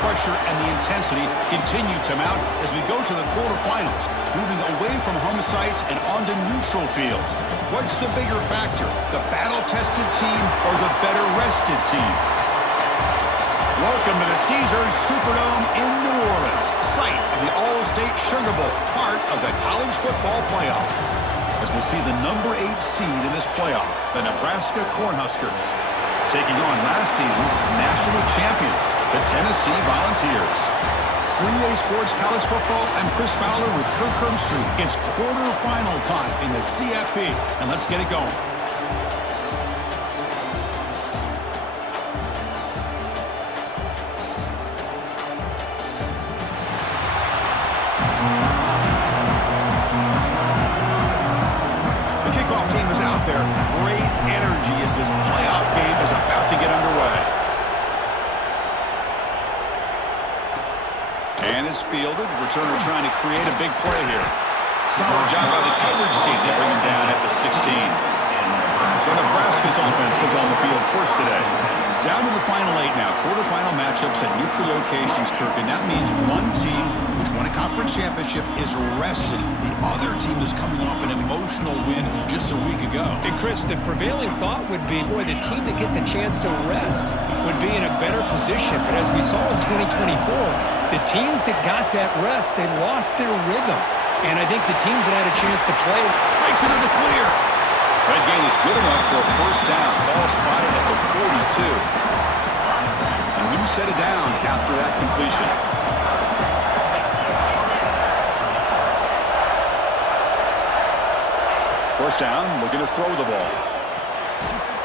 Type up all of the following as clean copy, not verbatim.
pressure and the intensity continue to mount as we go to the quarterfinals, moving away from home sites and onto neutral fields. What's the bigger factor, the battle-tested team or the better-rested team? Welcome to the Caesars Superdome in New Orleans, site of the All-State Sugar Bowl, part of the college football playoff. As we'll see the number 8 seed in this playoff, the Nebraska Cornhuskers, taking on last season's national champions, the Tennessee Volunteers. 3A Sports College Football, I'm Chris Fowler with Kirk Herbstreit. It's quarterfinal time in the CFP, and let's get it going. Great energy as this playoff game is about to get underway. And it's fielded. Returner trying to create a big play here. Solid job by the coverage team. They bring him down at the 16. So Nebraska's offense comes on the field first today. Down to the final 8 now. Quarterfinal matchups at neutral locations, Kirk. And that means one team, which won a conference championship, is rested. The other team is coming off an emotional win just a week ago. And Chris, the prevailing thought would be, boy, the team that gets a chance to rest would be in a better position. But as we saw in 2024, the teams that got that rest, they lost their rhythm. And I think the teams that had a chance to play breaks it in the clear. That gain is good enough for a first down. Ball spotted at the 42. And new set of downs after that completion. First down, looking to throw the ball.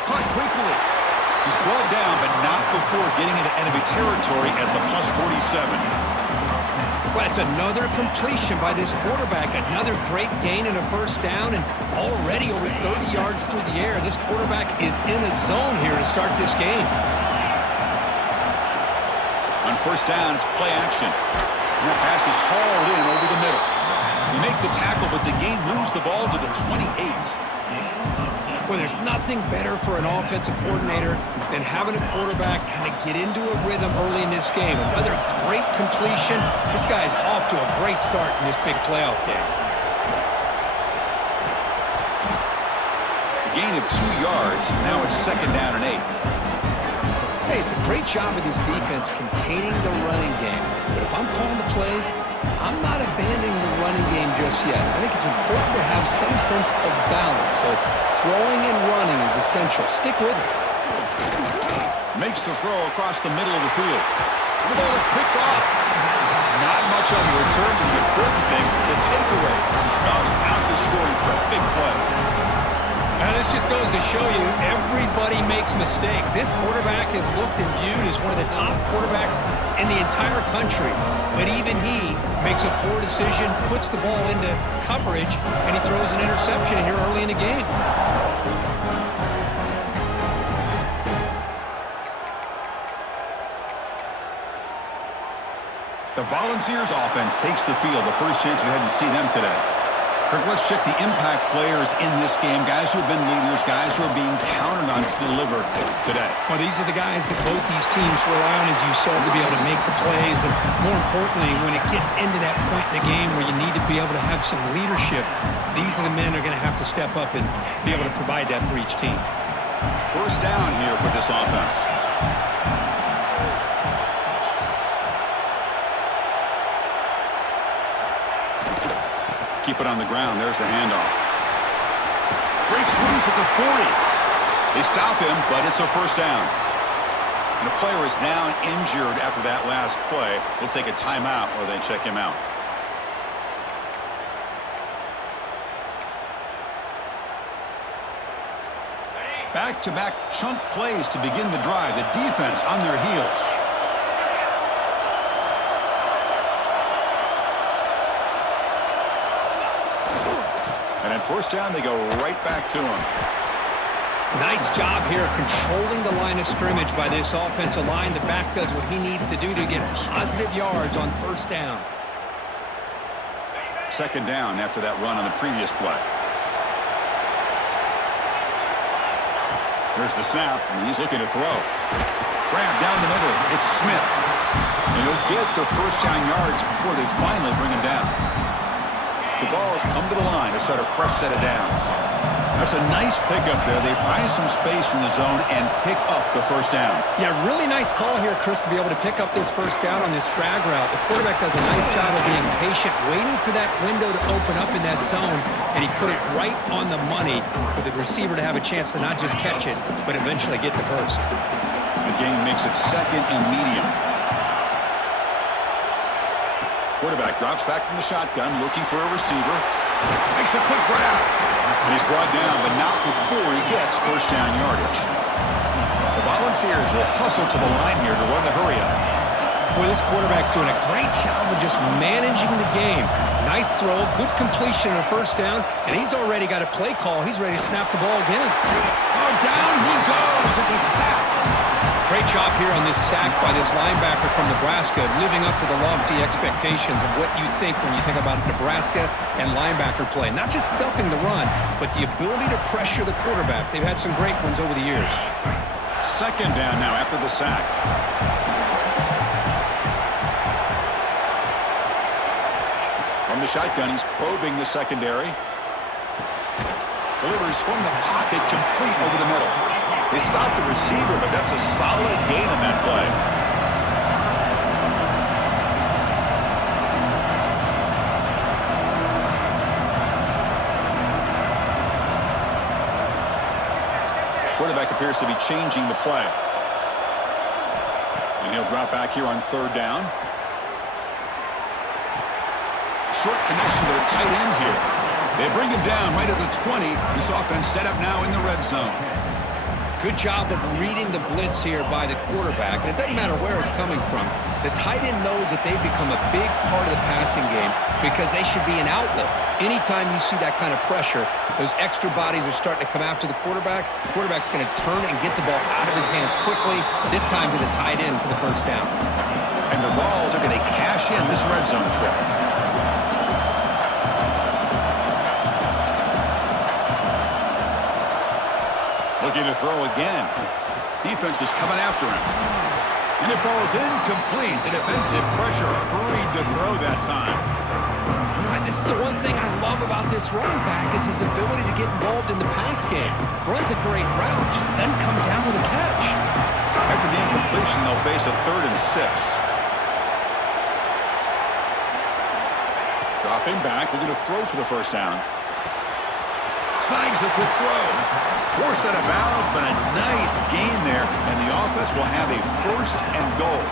Caught quickly. He's brought down, but not before getting into enemy territory at the plus 47. Well, it's another completion by this quarterback. Another great gain and a first down, and already over 30 yards through the air. This quarterback is in a zone here to start this game. On first down, it's play action. And that pass is hauled in over the middle. You make the tackle, but the game moves the ball to the 28. Well, there's nothing better for an offensive coordinator than having a quarterback kind of get into a rhythm early in this game. Another great completion. This guy's off to a great start in this big playoff game. A gain of 2 yards. Now it's second down and 8. Hey, it's a great job of this defense containing the running game. But if I'm calling the plays, I'm not abandoning the running game just yet. I think it's important to have some sense of balance. So throwing and running is essential. Stick with it. Makes the throw across the middle of the field. The ball is picked off. Not much on the return, but the important thing, the takeaway, snuffs out the scoring for a big play. Now, this just goes to show you, everybody makes mistakes. This quarterback is looked and viewed as one of the top quarterbacks in the entire country. But even he makes a poor decision, puts the ball into coverage, and he throws an interception here early in the game. The Volunteers offense takes the field. The first chance we had to see them today. Kirk, let's check the impact players in this game. Guys who have been leaders, guys who are being counted on to deliver today. Well, these are the guys that both these teams rely on, as you said, to be able to make the plays. And more importantly, when it gets into that point in the game where you need to be able to have some leadership, these are the men that are going to have to step up and be able to provide that for each team. First down here for this offense. Keep it on the ground. There's the handoff. Great swings at the 40. They stop him, but it's a first down. And the player is down injured after that last play. We'll take a timeout or they check him out. Back-to-back chunk plays to begin the drive. The defense on their heels. And at first down, they go right back to him. Nice job here of controlling the line of scrimmage by this offensive line. The back does what he needs to do to get positive yards on first down. Second down after that run on the previous play. There's the snap, and he's looking to throw. Grab down the middle. It's Smith. And They'll get their first down yards before they finally bring him down. The ball has come to the line to start a fresh set of downs. That's a nice pickup there. They find some space in the zone and pick up the first down. Yeah, really nice call here, Chris, to be able to pick up this first down on this drag route. The quarterback does a nice job of being patient, waiting for that window to open up in that zone, and he put it right on the money for the receiver to have a chance to not just catch it, but eventually get the first. The game makes it second and medium. Quarterback drops back from the shotgun, looking for a receiver. Makes a quick grab. And he's brought down, but not before he gets first down yardage. The Volunteers will hustle to the line here to run the hurry-up. Boy, this quarterback's doing a great job of just managing the game. Nice throw, good completion on a first down, and he's already got a play call. He's ready to snap the ball again. Oh, down he goes. It's a sack. Great job here on this sack by this linebacker from Nebraska, living up to the lofty expectations of what you think when you think about Nebraska and linebacker play. Not just stuffing the run, but the ability to pressure the quarterback. They've had some great ones over the years. Second down now after the sack. From the shotgun, he's probing the secondary. Delivers from the pocket, complete over the middle. They stopped the receiver, but that's a solid gain on that play. Quarterback appears to be changing the play. And he'll drop back here on third down. Short connection to the tight end here. They bring him down right at the 20. This offense set up now in the red zone. Good job of reading the blitz here by the quarterback. And it doesn't matter where it's coming from. The tight end knows that they've become a big part of the passing game because they should be an outlet. Anytime you see that kind of pressure, those extra bodies are starting to come after the quarterback. The quarterback's going to turn and get the ball out of his hands quickly, this time to the tight end for the first down. And the Vols are going to cash in this red zone trip. Looking to throw again. Defense is coming after him. And it falls incomplete. The defensive pressure hurried to throw that time. You know, this is the one thing I love about this running back is his ability to get involved in the pass game. Runs a great route, just doesn't come down with a catch. After the incompletion, they'll face a 3rd and 6. Dropping back, looking to throw for the first down. Snags the quick throw. Poor set of bounds, but a nice gain there, and the offense will have a 1st and goal.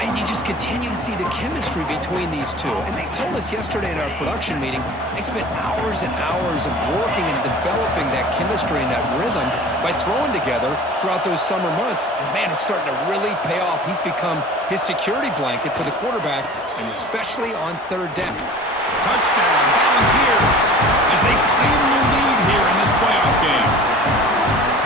And you just continue to see the chemistry between these two. And they told us yesterday in our production meeting, they spent hours and hours of working and developing that chemistry and that rhythm by throwing together throughout those summer months. And man, it's starting to really pay off. He's become his security blanket for the quarterback, and especially on third down. Touchdown, Volunteers, as they claim the lead here in this playoff game.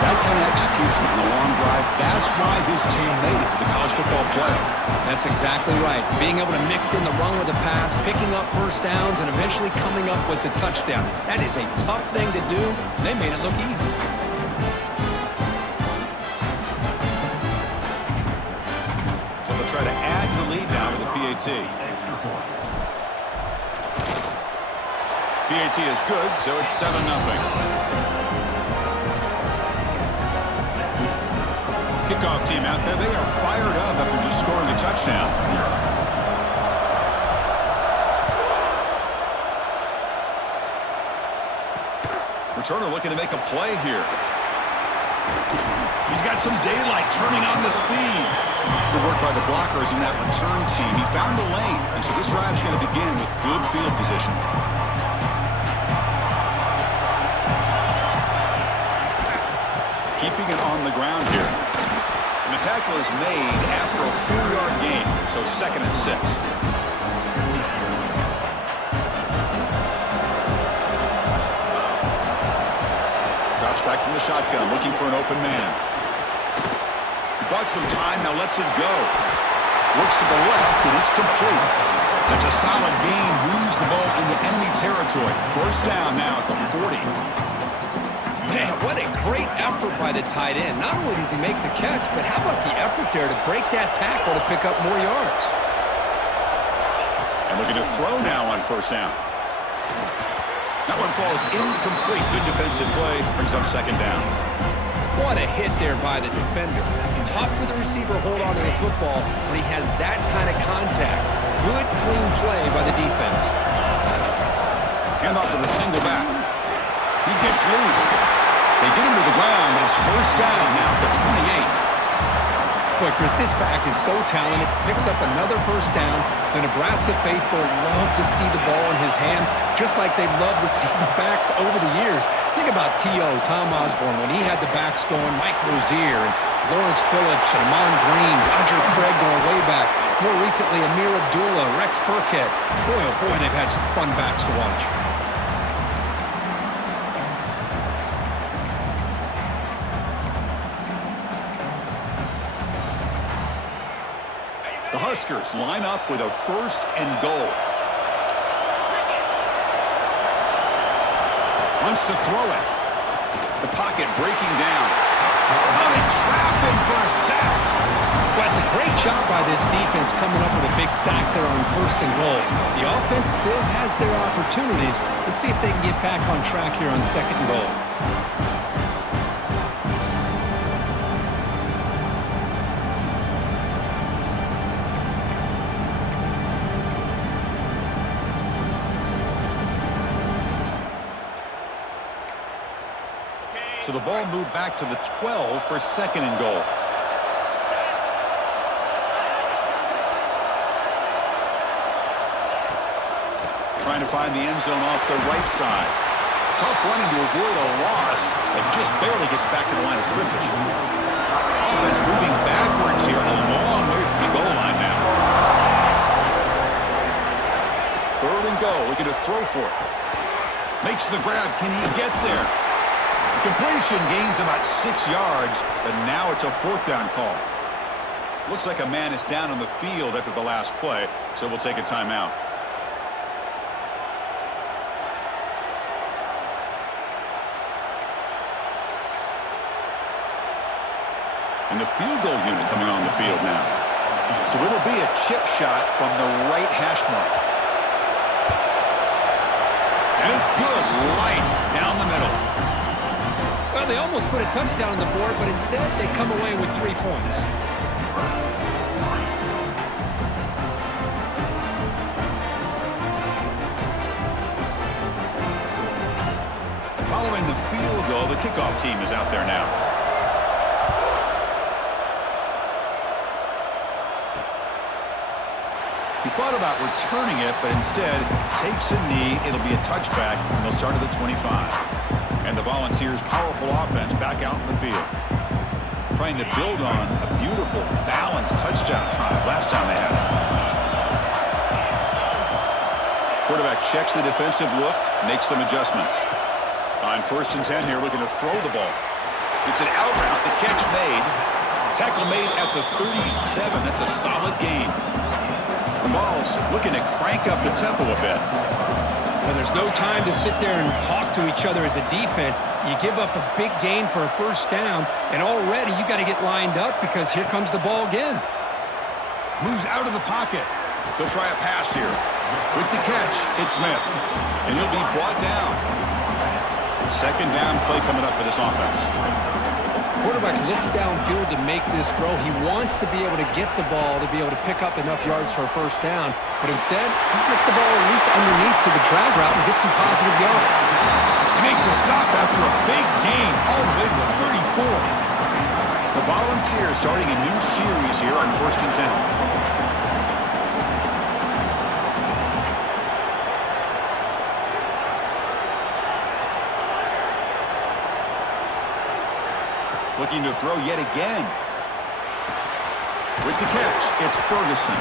That kind of execution on a long drive, that's why this team made it to the college football playoff. That's exactly right. Being able to mix in the run with the pass, picking up first downs, and eventually coming up with the touchdown. That is a tough thing to do, and they made it look easy. So they'll try to add to the lead now with the PAT. PAT is good, so it's 7-0. Kickoff team out there, they are fired up after just scoring a touchdown. Returner looking to make a play here. He's got some daylight, turning on the speed. Good work by the blockers in that return team. He found a lane, and so this drive's going to begin with good field position. Keeping it on the ground here. And the tackle is made after a 4-yard gain, so 2nd and 6. Drops back from the shotgun, looking for an open man. He bought some time, now lets it go. Looks to the left, and it's complete. That's a solid gain, moves the ball into enemy territory. First down now at the 40. Man, what a great effort by the tight end. Not only does he make the catch, but how about the effort there to break that tackle to pick up more yards? And looking to throw now on first down. That one falls incomplete. Good defensive play. Brings up second down. What a hit there by the defender. Tough for the receiver to hold on to the football when he has that kind of contact. Good, clean play by the defense. Hand off to the single back. He gets loose. They get him to the ground, but it's first down now at the 28. Boy, Chris, this back is so talented. Picks up another first down. The Nebraska faithful love to see the ball in his hands, just like they love to see the backs over the years. Think about T.O., Tom Osborne, when he had the backs going, Mike Rozier and Lawrence Phillips and Amon Green, Roger Craig going way back. More recently, Amir Abdullah, Rex Burkhead. Boy, oh boy, they've had some fun backs to watch. The Huskers line up with a first and goal. Wants to throw it. The pocket breaking down. Oh, they trap him for a sack. Well, it's a great job by this defense coming up with a big sack there on first and goal. The offense still has their opportunities. Let's see if they can get back on track here on second and goal. So the ball moved back to the 12 for second and goal. Trying to find the end zone off the right side. Tough running to avoid a loss, and just barely gets back to the line of scrimmage. Offense moving backwards here, a long way from the goal line now. Third and goal, looking to throw for it. Makes the grab, can he get there? Completion gains about 6 yards, but now it's a fourth down call. Looks like a man is down on the field after the last play, so we'll take a timeout. And the field goal unit coming on the field now. So it'll be a chip shot from the right hash mark. And it's good, right down the middle. Well, they almost put a touchdown on the board, but instead they come away with 3 points. Following the field goal, the kickoff team is out there now. He thought about returning it, but instead takes a knee. It'll be a touchback, and they'll start at the 25. And the Volunteers' powerful offense back out in the field. Trying to build on a beautiful, balanced touchdown drive last time they had it. Quarterback checks the defensive look, makes some adjustments. On first and 10 here, looking to throw the ball. It's an out route, the catch made. Tackle made at the 37. That's a solid gain. The Vols looking to crank up the tempo a bit. Well, there's no time to sit there and talk to each other as a defense. You give up a big gain for a first down, and already you got to get lined up because here comes the ball again. Moves out of the pocket. They'll try a pass here. With the catch, it's Smith. And he'll be brought down. Second down play coming up for this offense. Quarterback looks downfield to make this throw. He wants to be able to get the ball to be able to pick up enough yards for a first down. But instead, he gets the ball at least underneath to the drag route and gets some positive yards. They make the stop after a big gain all the way to the 34. The Volunteers starting a new series here on first and 10. Looking to throw yet again. With the catch, it's Ferguson.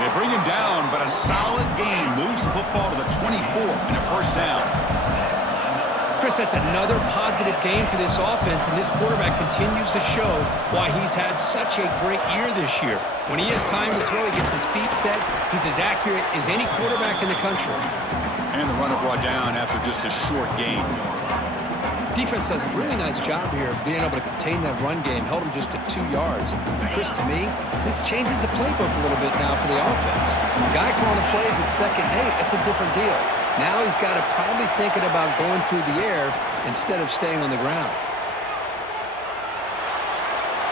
They bring him down, but a solid gain moves the football to the 24 and a first down. Chris, that's another positive game for this offense, and this quarterback continues to show why he's had such a great year this year. When he has time to throw, he gets his feet set. He's as accurate as any quarterback in the country. And the runner brought down after just a short gain. Defense does a really nice job here of being able to contain that run game, held them just to 2 yards. Chris, to me, this changes the playbook a little bit now for the offense. The guy calling the plays at 2nd and 8, that's a different deal. Now he's got to probably thinking about going through the air instead of staying on the ground.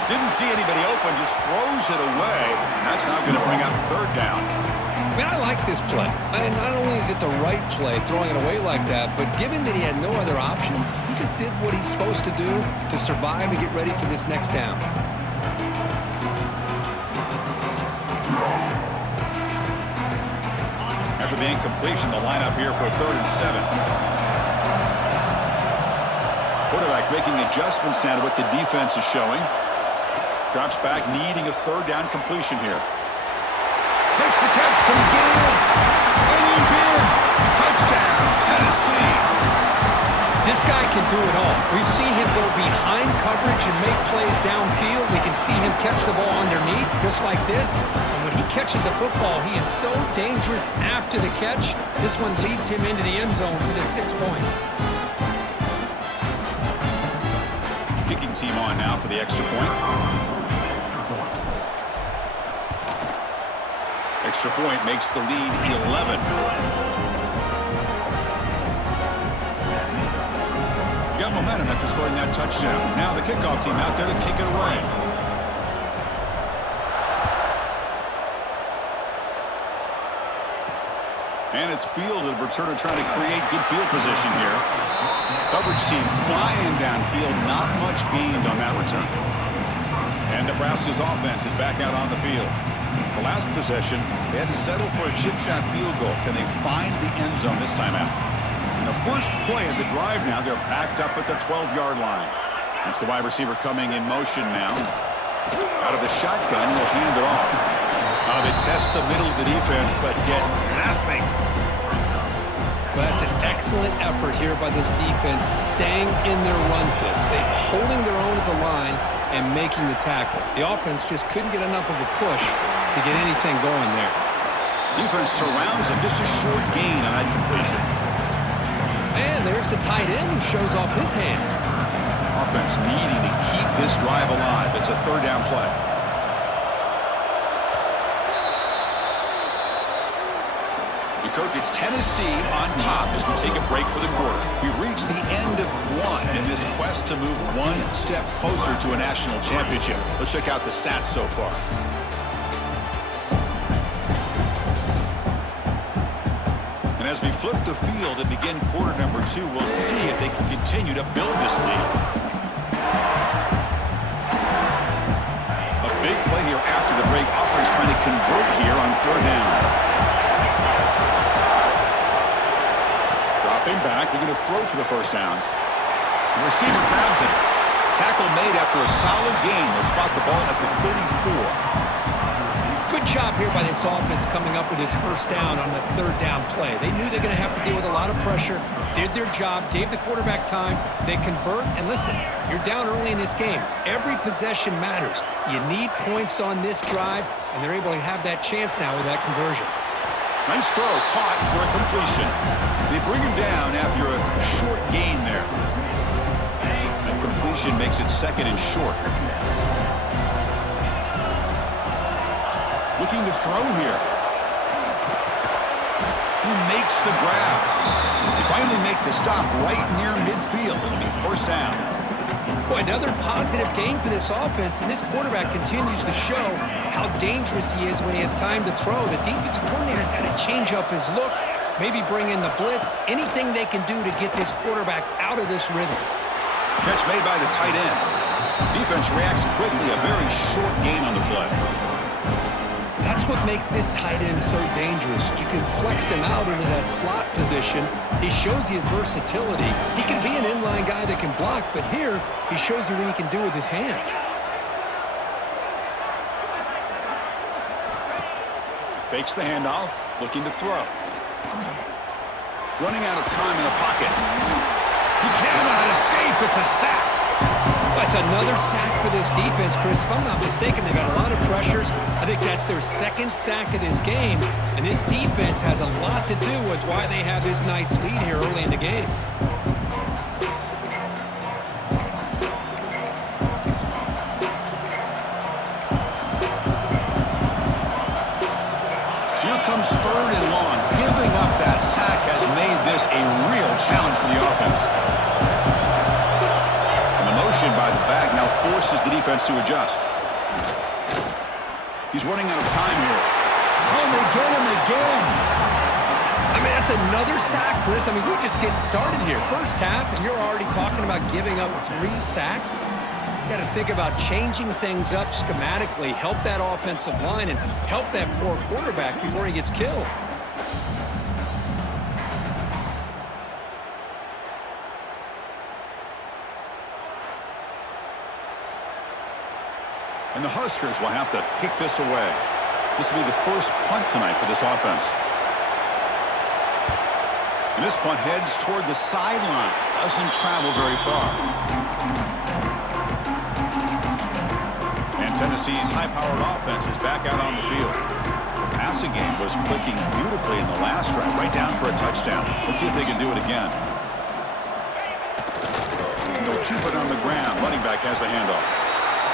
Didn't see anybody open, just throws it away. That's not going to bring out 3rd down. I mean, I like this play. And not only is it the right play, throwing it away like that, but given that he had no other option, he just did what he's supposed to do to survive and get ready for this next down. After the incompletion, the lineup here for 3rd and 7. Quarterback making adjustments now to what the defense is showing. Drops back, needing a 3rd down completion here. Makes the catch. Can he get in? And he's in. Touchdown, Tennessee. This guy can do it all. We've seen him go behind coverage and make plays downfield. We can see him catch the ball underneath, just like this. And when he catches a football, he is so dangerous after the catch. This one leads him into the end zone for the 6 points. Kicking team on now for the extra point. Extra point makes the lead 11. Got momentum after scoring that touchdown. Now the kickoff team out there to kick it away. And it's fielded. Returner trying to create good field position here. Coverage team flying downfield. Not much gained on that return. And Nebraska's offense is back out on the field. The last possession, they had to settle for a chip shot field goal. Can they find the end zone this time out? And the first play of the drive now, they're backed up at the 12-yard line. That's the wide receiver coming in motion now. Out of the shotgun, will hand it off. They test the middle of the defense, but get nothing. Well, that's an excellent effort here by this defense, staying in their run fits. They're holding their own at the line and making the tackle. The offense just couldn't get enough of a push to get anything going there. Defense surrounds him. Just a short gain on that completion. And there's the tight end who shows off his hands. Offense needing to keep this drive alive. It's a 3rd down play. Kirk, it's Tennessee on top as we take a break for the quarter. We've reached the end of one in this quest to move one step closer to a national championship. Let's check out the stats so far. And as we flip the field and begin quarter number 2, we'll see if they can continue to build this lead. A big play here after the break. Offense trying to convert here on 3rd down. Back, looking to throw for the 1st down. The receiver grabs it. Tackle made after a solid gain. They'll spot the ball at the 34. Good job here by this offense coming up with his 1st down on the 3rd down play. They knew they're going to have to deal with a lot of pressure, did their job, gave the quarterback time. They convert, and listen, you're down early in this game. Every possession matters. You need points on this drive, and they're able to have that chance now with that conversion. Nice throw, caught for a completion. They bring him down after a short gain there. That completion makes it 2nd and short. Looking to throw here. Who makes the grab? They finally make the stop right near midfield. It'll be 1st down. Boy, another positive game for this offense, and this quarterback continues to show how dangerous he is when he has time to throw. The defensive coordinator's got to change up his looks, maybe bring in the blitz, anything they can do to get this quarterback out of this rhythm. Catch made by the tight end. Defense reacts quickly, a very short gain on the play. That's what makes this tight end so dangerous. You can flex him out into that slot position. He shows you his versatility. He can be an inline guy that can block, but here he shows you what he can do with his hands. Fakes the handoff, looking to throw. Running out of time in the pocket. He cannot escape. It's a sack. That's another sack for this defense, Chris. If I'm not mistaken, they've got a lot of pressures. I think that's their 2nd sack of this game. And this defense has a lot to do with why they have this nice lead here early in the game. Here comes 3rd and long. Giving up that sack has made this a real challenge for the offense. And the motion by the back now forces the defense to adjust. He's running out of time here. Oh, they get him again. I mean, that's another sack, Chris. I mean, we're just getting started here. First half, and you're already talking about giving up 3 sacks. Got to think about changing things up schematically, help that offensive line, and help that poor quarterback before he gets killed. And the Huskers will have to kick this away. This will be the first punt tonight for this offense. And this punt heads toward the sideline. Doesn't travel very far. And Tennessee's high-powered offense is back out on the field. The passing game was clicking beautifully in the last drive, right down for a touchdown. Let's see if they can do it again. They'll keep it on the ground. Running back has the handoff.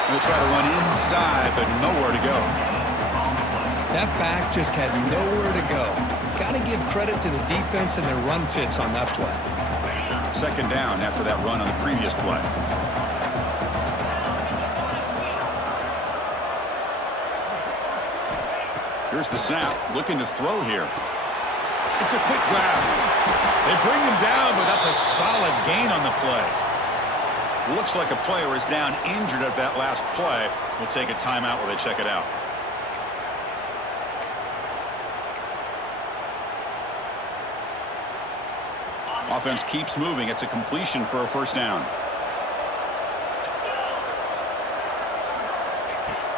And they'll try to run inside, but nowhere to go. That back just had nowhere to go. Got to give credit to the defense and their run fits on that play. 2nd down after that run on the previous play. Here's the snap, looking to throw here. It's a quick grab. They bring him down, but that's a solid gain on the play. Looks like a player is down injured at that last play. We'll take a timeout while they check it out. Offense keeps moving. It's a completion for a 1st down.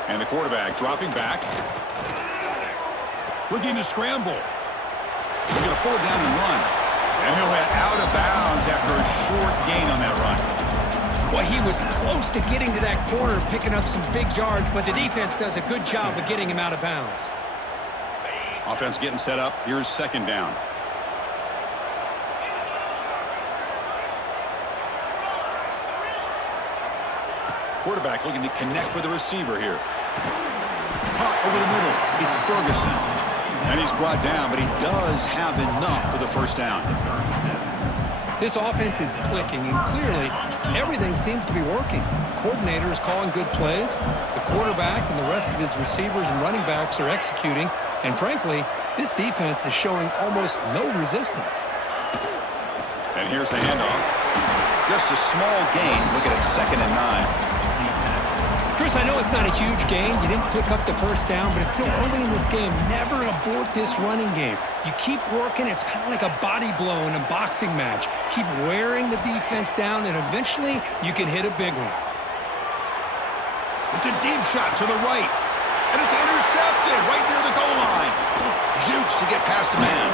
And the quarterback dropping back. Looking to scramble. He's going to pull it down and run. And he'll head out of bounds after a short gain on that run. Well, he was close to getting to that corner, picking up some big yards, but the defense does a good job of getting him out of bounds. Offense getting set up. Here's 2nd down. Quarterback looking to connect with the receiver here. Caught over the middle. It's Ferguson. And he's brought down, but he does have enough for the 1st down. This offense is clicking, and clearly everything seems to be working. The coordinator is calling good plays. The quarterback and the rest of his receivers and running backs are executing. And frankly, this defense is showing almost no resistance. And here's the handoff. Just a small gain. Look at it, 2nd and 9. Chris, I know it's not a huge gain. You didn't pick up the 1st down, but it's still early in this game. Never abort this running game. You keep working. It's kind of like a body blow in a boxing match. Keep wearing the defense down, and eventually you can hit a big one. It's a deep shot to the right. And it's intercepted right near the goal line. Jukes to get past a man.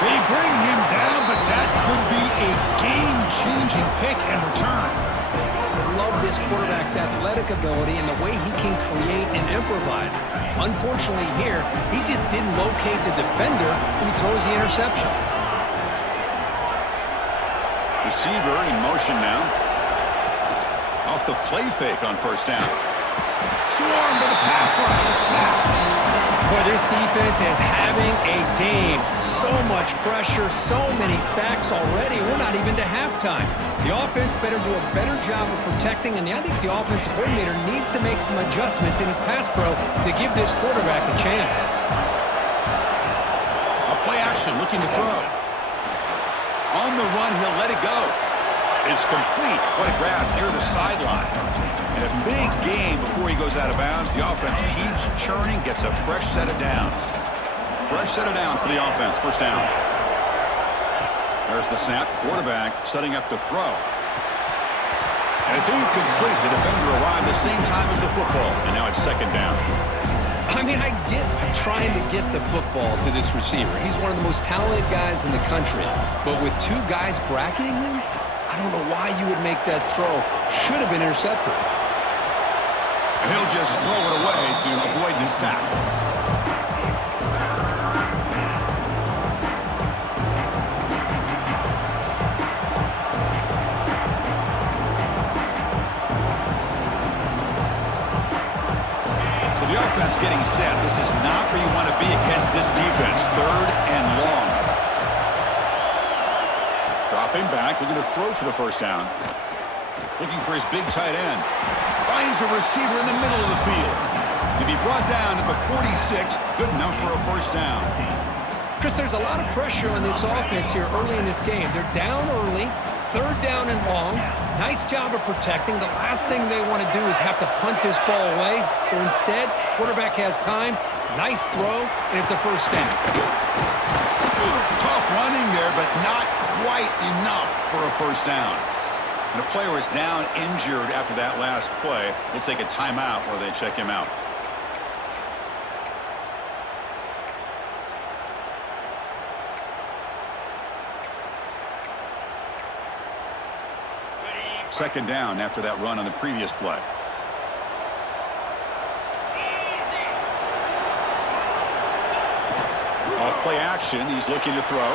They bring him down, but that could be a game-changing pick and return. I love this quarterback's athletic ability and the way he can create and improvise. Unfortunately here, he just didn't locate the defender when he throws the interception. Receiver in motion now. Off the play fake on 1st down. Swarmed by the pass rush. A sack. Boy, this defense is having a game. So much pressure, so many sacks already. We're not even to halftime. The offense better do a better job of protecting, and I think the offensive coordinator needs to make some adjustments in his pass pro to give this quarterback a chance. A play action, looking to throw. On the run, he'll let it go. It's complete. What a grab near the sideline. And a big gain before he goes out of bounds. The offense keeps churning, gets a fresh set of downs. Fresh set of downs for the offense. 1st down. There's the snap. Quarterback setting up to throw. And it's incomplete. The defender arrived the same time as the football. And now it's 2nd down. I mean, I get trying to get the football to this receiver. He's one of the most talented guys in the country. But with 2 guys bracketing him, I don't know why you would make that throw. Should have been intercepted. And he'll just throw it away to avoid the sack. So the offense getting set. This is not where you want to be at back looking to throw for the first down. Looking for his big tight end. Finds a receiver in the middle of the field. To be brought down at the 46. Good enough for a first down. Chris, there's a lot of pressure on this offense here early in this game. They're down early, third down and long. Nice job of protecting. The last thing they want to do is have to punt this ball away. So instead, quarterback has time. Nice throw, and it's a first down. Tough running there, but not quite enough for a first down. And the player is down injured after that last play. We'll take a timeout while they check him out. Second down after that run on the previous play. Off play action, he's looking to throw.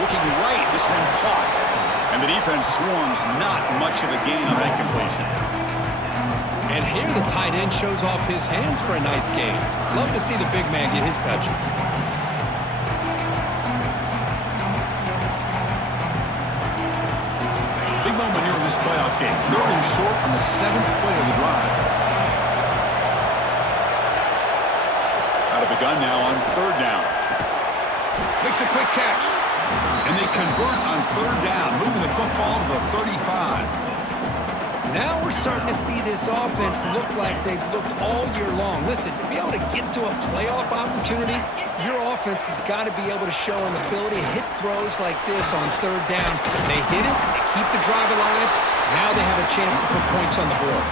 Looking right, this one caught. And the defense swarms, not much of a gain on that completion. And here the tight end shows off his hands for a nice gain. Love to see the big man get his touches. Big moment here in this playoff game. Third and short on the 7th play of the drive. Out of the gun now on third down. Makes a quick catch. And they convert on third down, moving the football to the 35. Now we're starting to see this offense look like they've looked all year long. Listen, to be able to get to a playoff opportunity, your offense has got to be able to show an ability to hit throws like this on third down. They hit it, they keep the drive alive. Now they have a chance to put points on the board.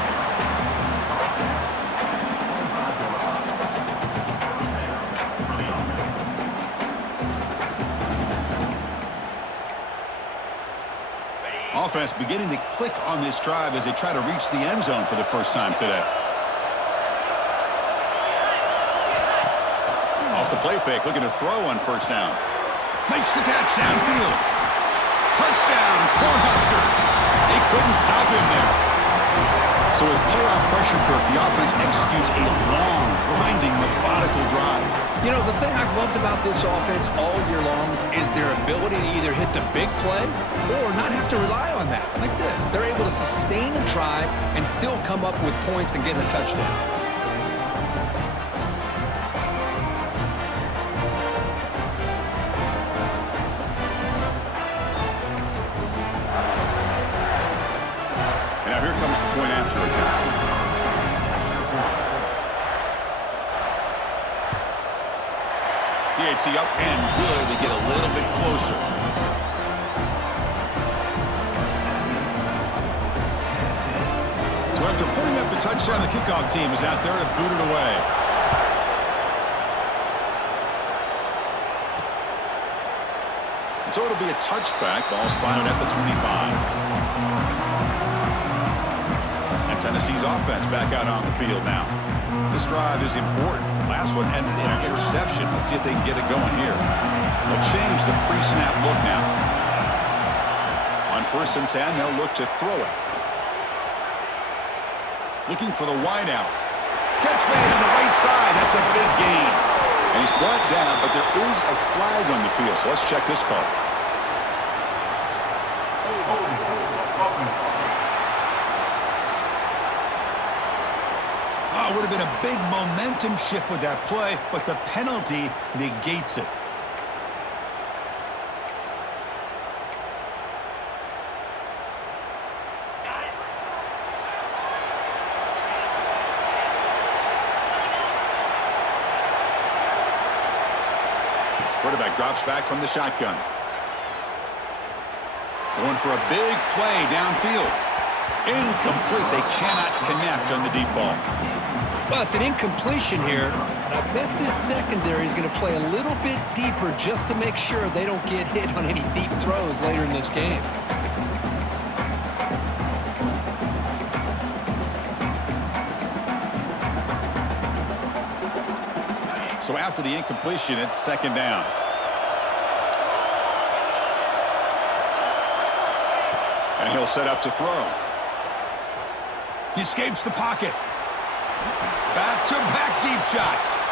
Offense beginning to click on this drive as they try to reach the end zone for the first time today. Off the play fake, looking to throw on first down. Makes the catch downfield. Touchdown, Cornhuskers. They couldn't stop him there. So with playoff pressure, Kirk, the offense executes a long, grinding, methodical drive. You know, the thing I've loved about this offense all year long is their ability to either hit the big play or not have to rely on that. Like this, they're able to sustain a drive and still come up with points and get a touchdown. And now here comes the point after attempt. PAT up and good. They get a little bit closer. So after putting up the touchdown, the kickoff team is out there to boot it away. And so it'll be a touchback. Ball spotted at the 25. And Tennessee's offense back out on the field now. This drive is important. Last one ended in an interception. Let's see if they can get it going here. They'll change the pre-snap look now. On 1st and 10, they'll look to throw it. Looking for the wide out. Catch made on the right side. That's a big gain. And he's brought down, but there is a flag on the field. So let's check this call. It would have been a big momentum shift with that play, but the penalty negates it. Quarterback drops back from the shotgun. Going for a big play downfield. Incomplete. They cannot connect on the deep ball. Well, it's an incompletion here, but I bet this secondary is going to play a little bit deeper just to make sure they don't get hit on any deep throws later in this game. So after the incompletion, it's second down. And he'll set up to throw. He escapes the pocket. Back-to-back deep shots.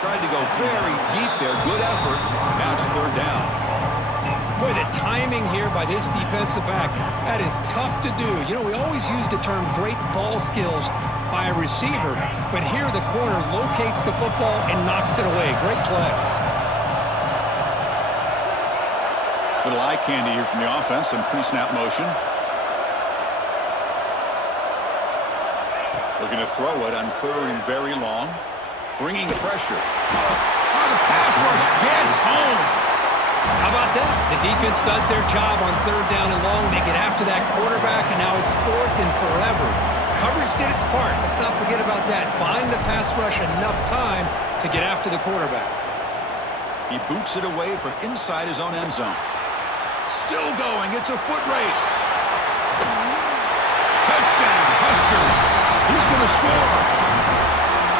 Tried to go very deep there. Good effort. Now it's third down. Boy, the timing here by this defensive back, that is tough to do. You know, we always use the term great ball skills by a receiver, but here the corner locates the football and knocks it away. Great play. Little eye candy here from the offense, some pre-snap motion. Looking to throw it on 3rd and very long. Bringing the pressure. Oh, the pass rush gets home. How about that? The defense does their job on 3rd down and long. They get after that quarterback, and now it's 4th and forever. Coverage did its part. Let's not forget about that. Buying the pass rush enough time to get after the quarterback. He boots it away from inside his own end zone. Still going. It's a foot race. Touchdown, Huskers. Who's going to score?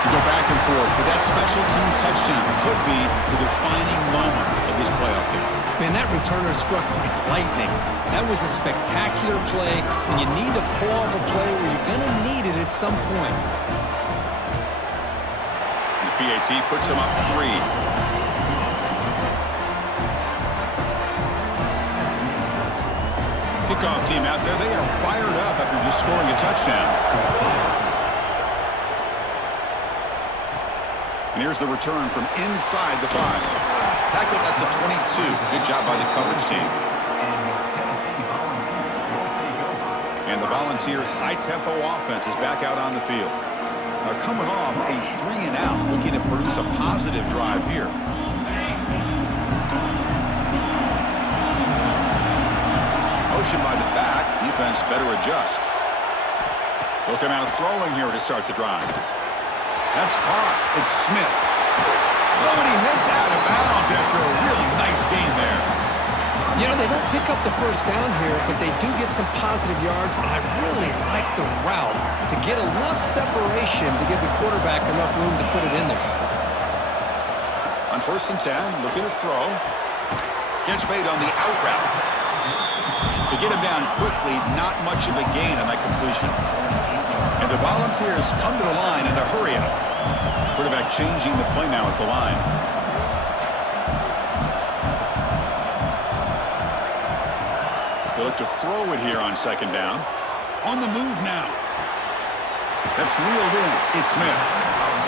You go back and forth, but that special teams touchdown could be the defining moment of this playoff game. Man, that returner struck like lightning. That was a spectacular play, and you need to pull off a play where you're going to need it at some point. And the PAT puts him up 3. Kickoff team out there, they are fired up after just scoring a touchdown. And here's the return from inside the 5. Tackled at the 22. Good job by the coverage team. And the Volunteers' high-tempo offense is back out on the field. Now coming off a 3-and-out, looking to produce a positive drive here. Motion by the back. Defense better adjust. They'll come out throwing here to start the drive. That's caught. It's Smith. Oh, and he heads out of bounds after a really nice gain there. You know, they don't pick up the first down here, but they do get some positive yards, and I really like the route to get enough separation to give the quarterback enough room to put it in there. On 1st and 10, looking to throw. Catch made on the out route. To get him down quickly, not much of a gain on that completion. And the Volunteers come to the line in the hurry up. Quarterback changing the play now at the line. They look to throw it here on 2nd down. On the move now. That's reeled in. It's Smith.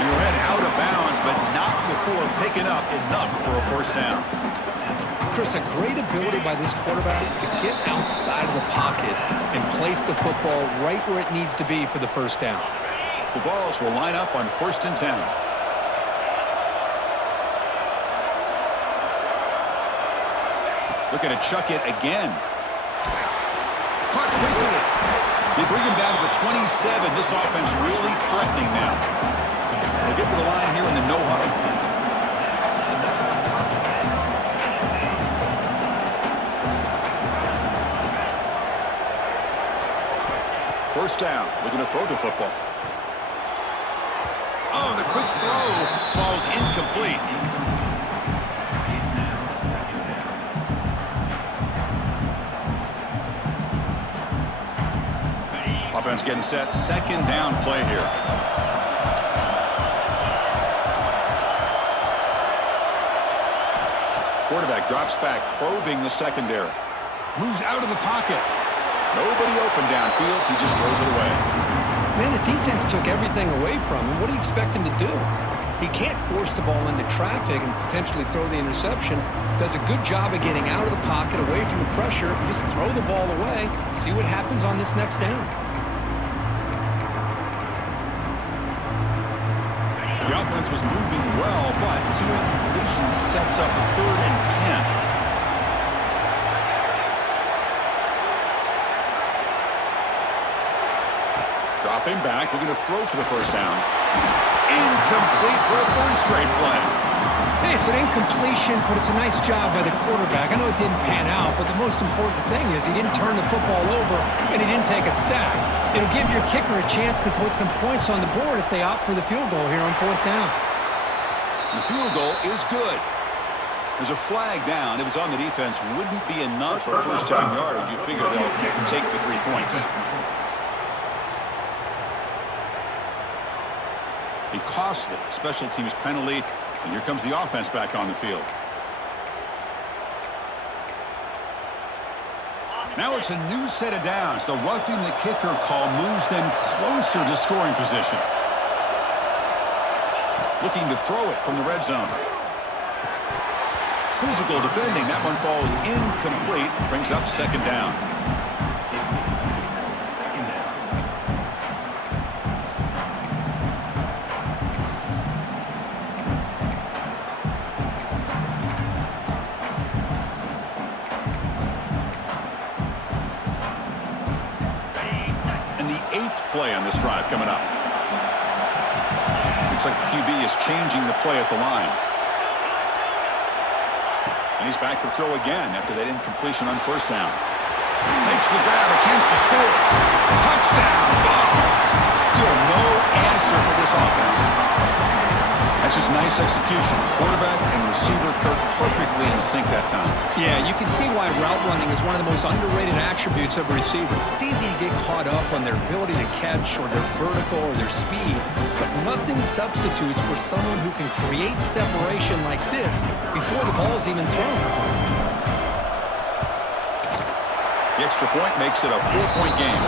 And he'll head out of bounds, but not before picking up enough for a 1st down. Chris, a great ability by this quarterback to get outside of the pocket and place the football right where it needs to be for the 1st down. The Vols will line up on 1st and 10. Looking to chuck it again. Caught quickly. They bring him down to the 27. This offense really threatening now. They'll get to the line here in the no huddle. First down, looking to throw the football. Oh, the quick throw falls incomplete. Offense getting set, 2nd down play here. Quarterback drops back, probing the secondary. Moves out of the pocket. Nobody open downfield. He just throws it away. Man, the defense took everything away from him. What do you expect him to do? He can't force the ball into traffic and potentially throw the interception. Does a good job of getting out of the pocket, away from the pressure. Just throw the ball away. See what happens on this next down. The offense was moving well, but 2 incompletions sets up 3rd and 10. Dropping back, looking to throw for the 1st down. Incomplete for a 3rd straight play. Hey, it's an incompletion, but it's a nice job by the quarterback. I know it didn't pan out, but the most important thing is he didn't turn the football over and he didn't take a sack. It'll give your kicker a chance to put some points on the board if they opt for the field goal here on 4th down. The field goal is good. There's a flag down. If it's on the defense, wouldn't be enough for 1st down yardage. You figure they'll take the 3 points. A costly special teams penalty, and here comes the offense back on the field. Now it's a new set of downs. The roughing the kicker call moves them closer to scoring position. Looking to throw it from the red zone. Physical defending. That one falls incomplete. Brings up second down. And the 8th play on this drive coming up. Looks like the QB is changing the play at the line. And he's back to throw again after that incompletion on first down. Makes the grab, a chance to score. Touchdown, Vols. Still no answer for this offense. That's just nice execution. Quarterback and receiver Kirk perfectly in sync that time. Yeah, you can see why route running is one of the most underrated attributes of a receiver. It's easy to get caught up on their ability to catch or their vertical or their speed, but nothing substitutes for someone who can create separation like this before the ball's even thrown. The extra point makes it a 4-point game.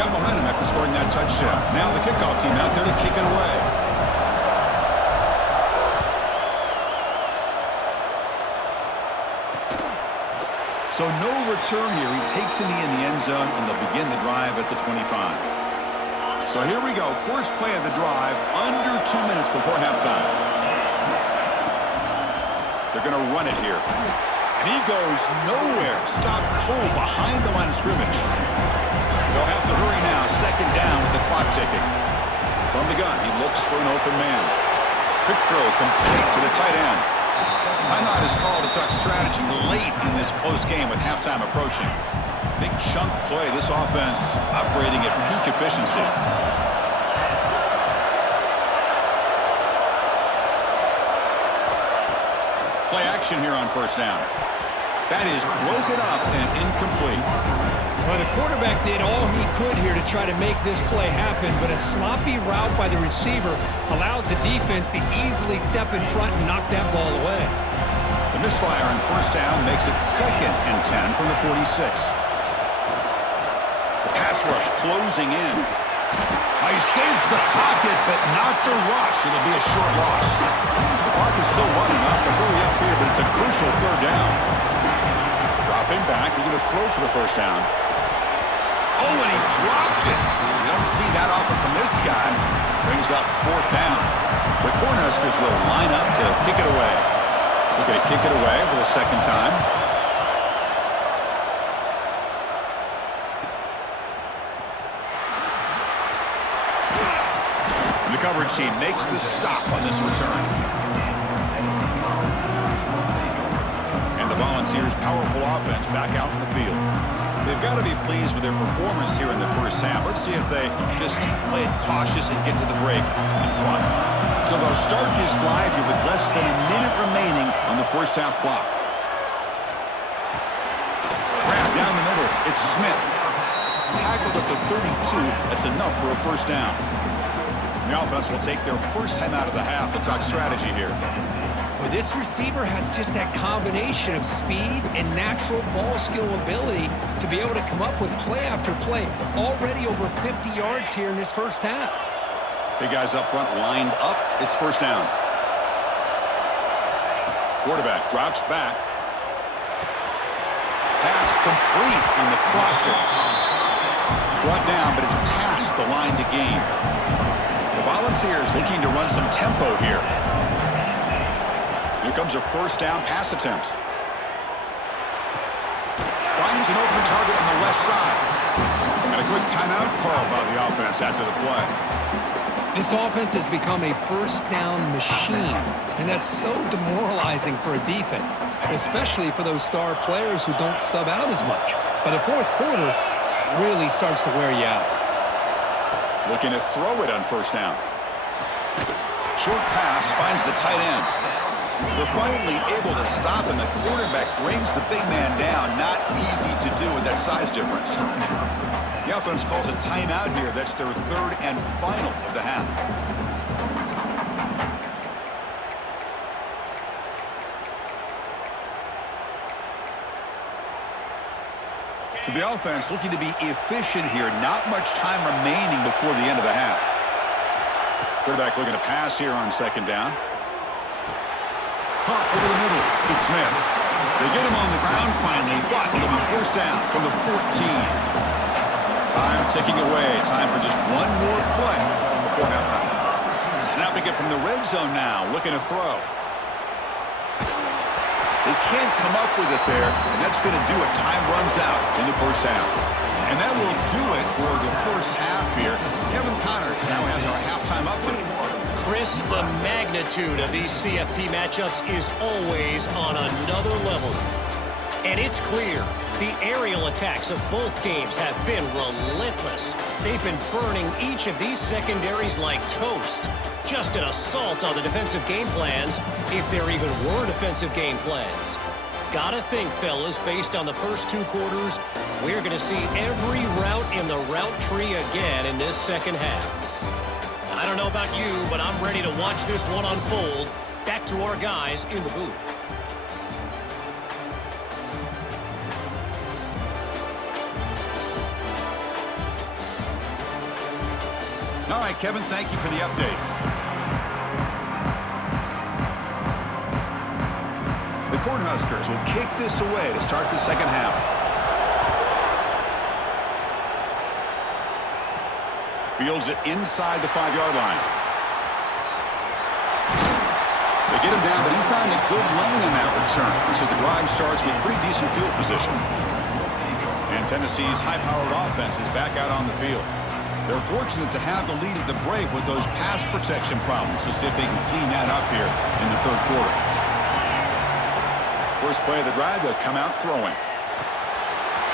Got momentum after scoring that touchdown. Now the kickoff team out there to kick it away. So no return here. He takes it in the end zone, and they'll begin the drive at the 25. So here we go. First play of the drive, under 2 minutes before halftime. They're going to run it here. And he goes nowhere. Stopped cold behind the line of scrimmage. They'll have to hurry now. Second down with the clock ticking. From the gun, he looks for an open man. Quick throw complete to the tight end. Timeout is called to talk strategy late in this close game with halftime approaching. Big chunk play. This offense operating at peak efficiency. Play action here on first down. That is broken up and incomplete. Well, the quarterback did all he could here to try to make this play happen, but a sloppy route by the receiver allows the defense to easily step in front and knock that ball away. The misfire on first down makes it 2nd and 10 from the 46. The pass rush closing in. He escapes the pocket, but not the rush. It'll be a short loss. The clock is still running up to hurry up here, but it's a crucial third down. Dropping back, they're going to throw for the first down. Oh, and he dropped it. You don't see that often from this guy. Brings up 4th down. The Cornhuskers will line up to kick it away. Looking to kick it away for the second time. And the coverage team makes the stop on this return. And the Volunteers' powerful offense back out in the field. They've got to be pleased with their performance here in the first half. Let's see if they just play it cautious and get to the break in front. So they'll start this drive here with less than a minute remaining on the first half clock. Grab down the middle. It's Smith. Tackled at the 32. That's enough for a first down. The offense will take their first time out of the half. They'll talk strategy here. Well, this receiver has just that combination of speed and natural ball skill ability to be able to come up with play after play. Already over 50 yards here in this first half. Big guys up front lined up. It's first down. Quarterback drops back. Pass complete on the crosser. Brought down, but it's past the line to gain. The Volunteers looking to run some tempo here. Here comes a first down pass attempt. Finds an open target on the left side. And a quick timeout call by the offense after the play. This offense has become a first down machine, and that's so demoralizing for a defense, especially for those star players who don't sub out as much. By the fourth quarter, really starts to wear you out. Looking to throw it on first down. Short pass finds the tight end. They're finally able to stop him. The quarterback brings the big man down. Not easy to do with that size difference. The offense calls a timeout here. That's their third and final of the half. So the offense looking to be efficient here. Not much time remaining before the end of the half. Quarterback looking to pass here on second down. Caught over the middle. It's Smith. They get him on the ground finally, but it'll be first down from the 14. Time ticking away. Time for just one more play before halftime. Snapping it from the red zone now. Looking to throw. They can't come up with it there, and that's going to do it. Time runs out in the first half. And that will do it for the first half here. Kevin Connors now has our halftime update. Chris, the magnitude of these CFP matchups is always on another level. And it's clear the aerial attacks of both teams have been relentless. They've been burning each of these secondaries like toast. Just an assault on the defensive game plans, if there even were defensive game plans. Gotta think, fellas, based on the first two quarters, we're going to see every route in the route tree again in this second half. I don't know about you, but I'm ready to watch this one unfold. Back to our guys in the booth. All right, Kevin, thank you for the update. The Cornhuskers will kick this away to start the second half. Fields it inside the 5-yard line. They get him down, but he found a good lane on that return. So the drive starts with pretty decent field position. And Tennessee's high-powered offense is back out on the field. They're fortunate to have the lead at the break with those pass protection problems. So see if they can clean that up here in the third quarter. First play of the drive, they'll come out throwing.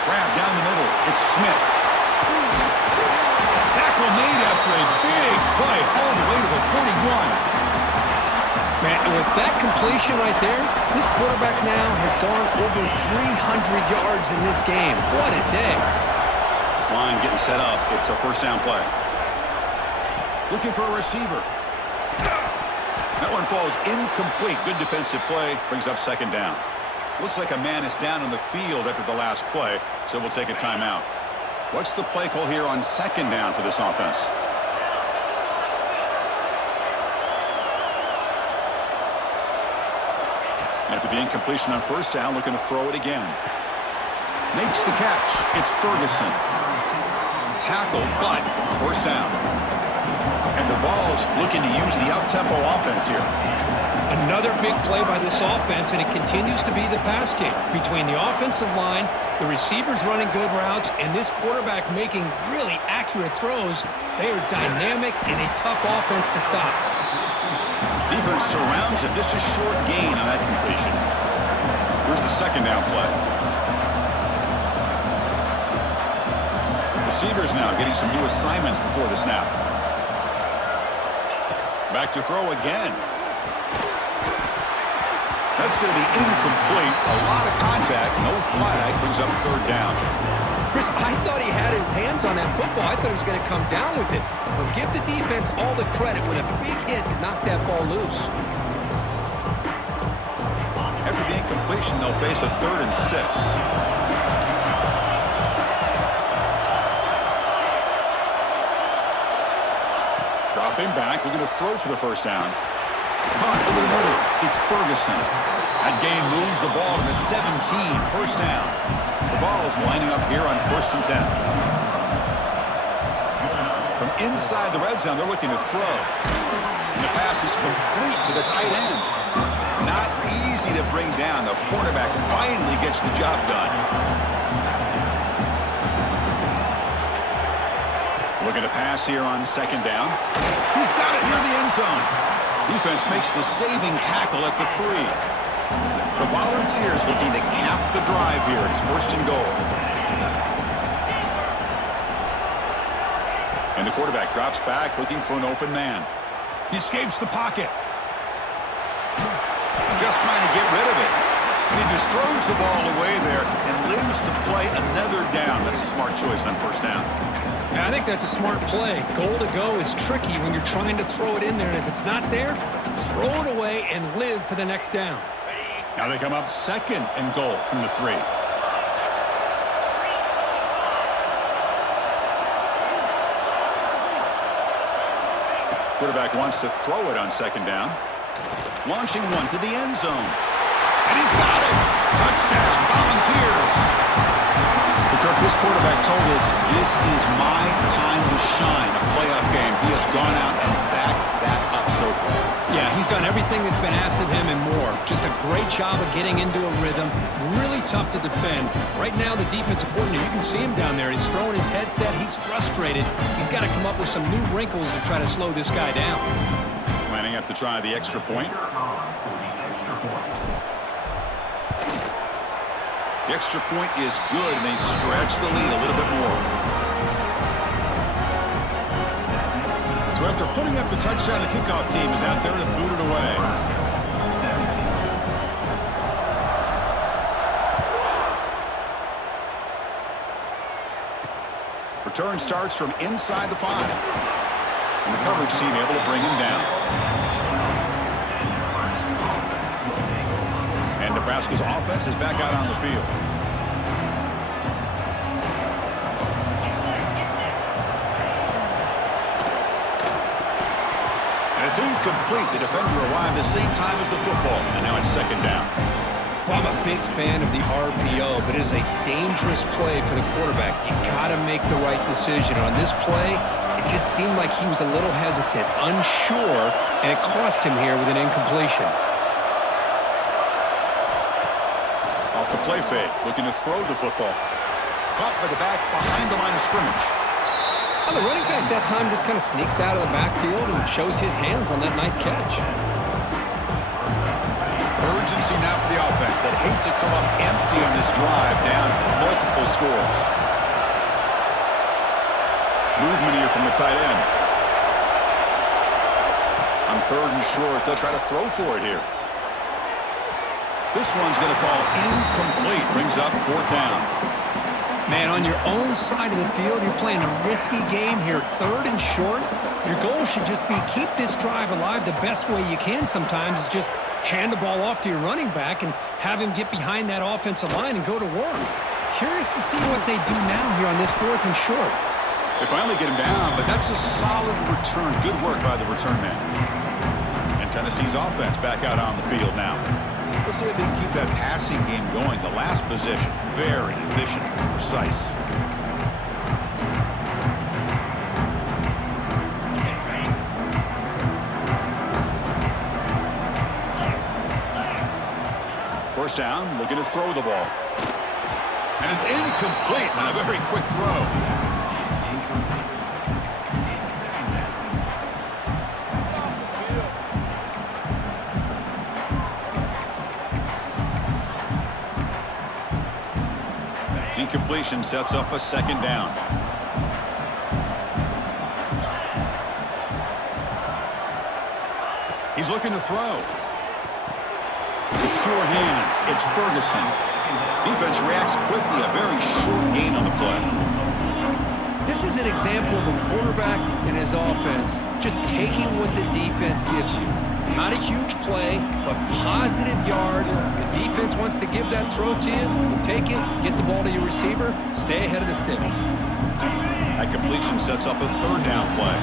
Grab down the middle. It's Smith. Tackle made after a big play all the way to the 41. Man, and with that completion right there, this quarterback now has gone over 300 yards in this game. What a day. This line getting set up. It's a first down play. Looking for a receiver. That one falls incomplete. Good defensive play. Brings up second down. Looks like a man is down on the field after the last play, so we'll take a timeout. What's the play call here on second down for this offense? After the incompletion on first down, looking to throw it again. Makes the catch. It's Ferguson. Tackle, but first down. And the Vols looking to use the up-tempo offense here. Another big play by this offense, and it continues to be the pass game. Between the offensive line, the receivers running good routes, and this quarterback making really accurate throws, they are dynamic and a tough offense to stop. Defense surrounds him. Just a short gain on that completion. Here's the second down play. Receivers now getting some new assignments before the snap. Back to throw again. That's going to be incomplete. A lot of contact. No flag. Brings up third down. Chris, I thought he had his hands on that football. I thought he was going to come down with it. But give the defense all the credit with a big hit to knock that ball loose. After the incompletion, they'll face a 3rd and 6. Dropping back, looking to throw for the first down. Caught over the middle. It's Ferguson. That gain moves the ball to the 17. First down. The Vols lining up here on 1st and 10. From inside the red zone, they're looking to throw. And the pass is complete to the tight end. Not easy to bring down. The quarterback finally gets the job done. Looking to pass here on second down. He's got it near the end zone. Defense makes the saving tackle at the 3. The Volunteers looking to cap the drive here. It's 1st and goal. And the quarterback drops back looking for an open man. He escapes the pocket. Just trying to get rid of it. And he just throws the ball away there and lives to play another down. That's a smart choice on first down. Yeah, I think that's a smart play. Goal to go is tricky when you're trying to throw it in there. And if it's not there, throw it away and live for the next down. Now they come up 2nd and goal from the 3. Quarterback wants to throw it on second down. Launching one to the end zone. And he's got it. Touchdown, Volunteers. Kirk, this quarterback told us this is my time to shine, a playoff game. He has gone out and backed that up so far. Yeah, he's done everything that's been asked of him and more. Just a great job of getting into a rhythm. Really tough to defend. Right now, the defensive coordinator, you can see him down there. He's throwing his headset. He's frustrated. He's got to come up with some new wrinkles to try to slow this guy down. Lining up to try the extra point. The extra point is good, and they stretch the lead a little bit more. So after putting up the touchdown, the kickoff team is out there to boot it away. Return starts from inside the 5. And the coverage team able to bring him down. And Nebraska's offense is back out on the field. And it's incomplete. The defender arrived the same time as the football. And now it's second down. Well, I'm a big fan of the RPO, but it is a dangerous play for the quarterback. You got to make the right decision. On this play, it just seemed like he was a little hesitant, unsure, and it cost him here with an incompletion. Off the play fake, looking to throw the football. Caught by the back behind the line of scrimmage. Well, the running back that time just kind of sneaks out of the backfield and shows his hands on that nice catch. Urgency now for the offense that hate to come up empty on this drive, down multiple scores. Movement here from the tight end. On third and short, they'll try to throw for it here. This one's going to fall incomplete. Brings up fourth down. Man, on your own side of the field, you're playing a risky game here. Third and short, your goal should just be keep this drive alive the best way you can sometimes is just hand the ball off to your running back and have him get behind that offensive line and go to work. Curious to see what they do now here on this fourth and short. They finally get him down, but that's a solid return. Good work by the return man. And Tennessee's offense back out on the field now. Let's see if they can keep that passing game going. The last possession, very efficient and precise. First down, looking to throw the ball. And it's incomplete on a very quick throw. Incompletion sets up a second down. He's looking to throw. Sure hands. It's Ferguson. Defense reacts quickly. A very short gain on the play. This is an example of a quarterback and his offense just taking what the defense gives you. Not a huge play, but positive yards. The defense wants to give that throw to you. You take it, get the ball to your receiver, stay ahead of the sticks. That completion sets up a third down play.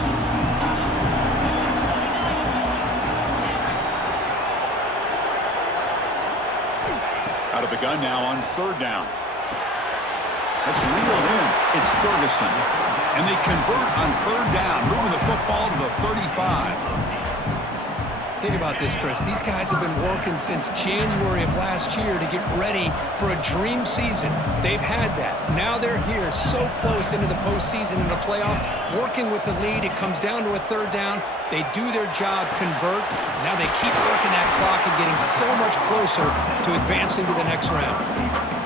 Out of the gun now on third down. That's reeled in. It's Ferguson. And they convert on third down, moving the football to the 35. Think about this, Chris. These guys have been working since January of last year to get ready for a dream season. They've had that. Now they're here so close into the postseason and the playoff, working with the lead. It comes down to a third down. They do their job, convert. Now they keep working that clock and getting so much closer to advancing to the next round.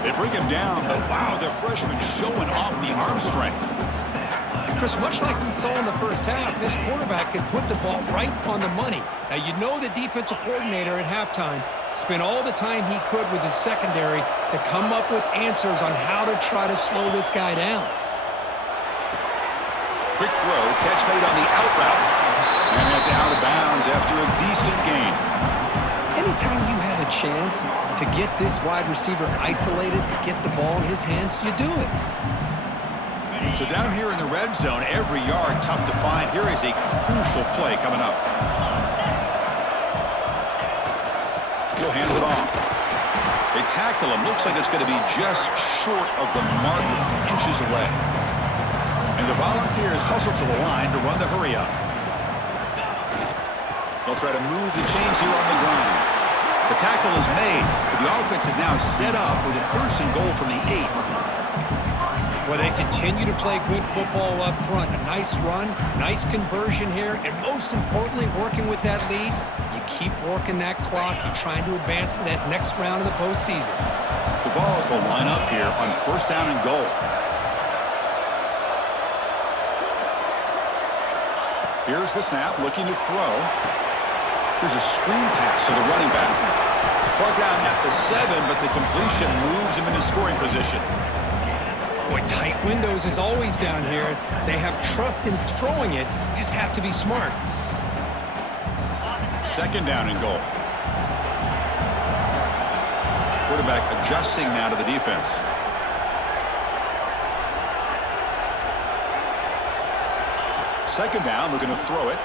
They bring him down, but wow, the freshman showing off the arm strength. Chris, much like we saw in the first half, this quarterback can put the ball right on the money. Now, you know the defensive coordinator at halftime spent all the time he could with his secondary to come up with answers on how to try to slow this guy down. Quick throw, catch made on the out route. And it's out of bounds after a decent gain. Anytime you have a chance to get this wide receiver isolated, to get the ball in his hands, you do it. So down here in the red zone, every yard tough to find. Here is a crucial play coming up. He'll hand it off. They tackle him. Looks like it's going to be just short of the marker, inches away. And the Volunteers hustle to the line to run the hurry up. They'll try to move the chains here on the ground. The tackle is made, but the offense is now set up with a 1st and goal from the 8. Well, they continue to play good football up front. A nice run, nice conversion here, and most importantly, working with that lead, you keep working that clock. You're trying to advance to that next round of the postseason. The Vols will line up here on 1st down and goal. Here's the snap, looking to throw. Here's a screen pass to the running back. Brought down at the 7, but the completion moves him into scoring position. Boy, tight windows is always down here. They have trust in throwing it. You just have to be smart. 2nd down and goal. Quarterback adjusting now to the defense. Second down, looking to throw it.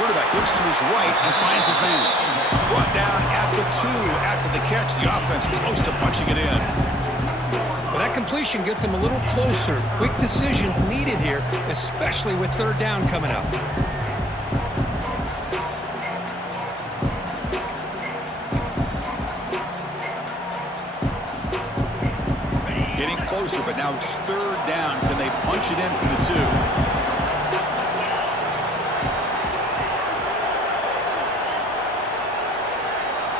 Quarterback looks to his right and finds his man. Brought down at the 2 after the catch. The offense close to punching it in. Well, that completion gets him a little closer. Quick decisions needed here, especially with 3rd down coming up. Getting closer, but now it's 3rd down. Can they punch it in from the 2?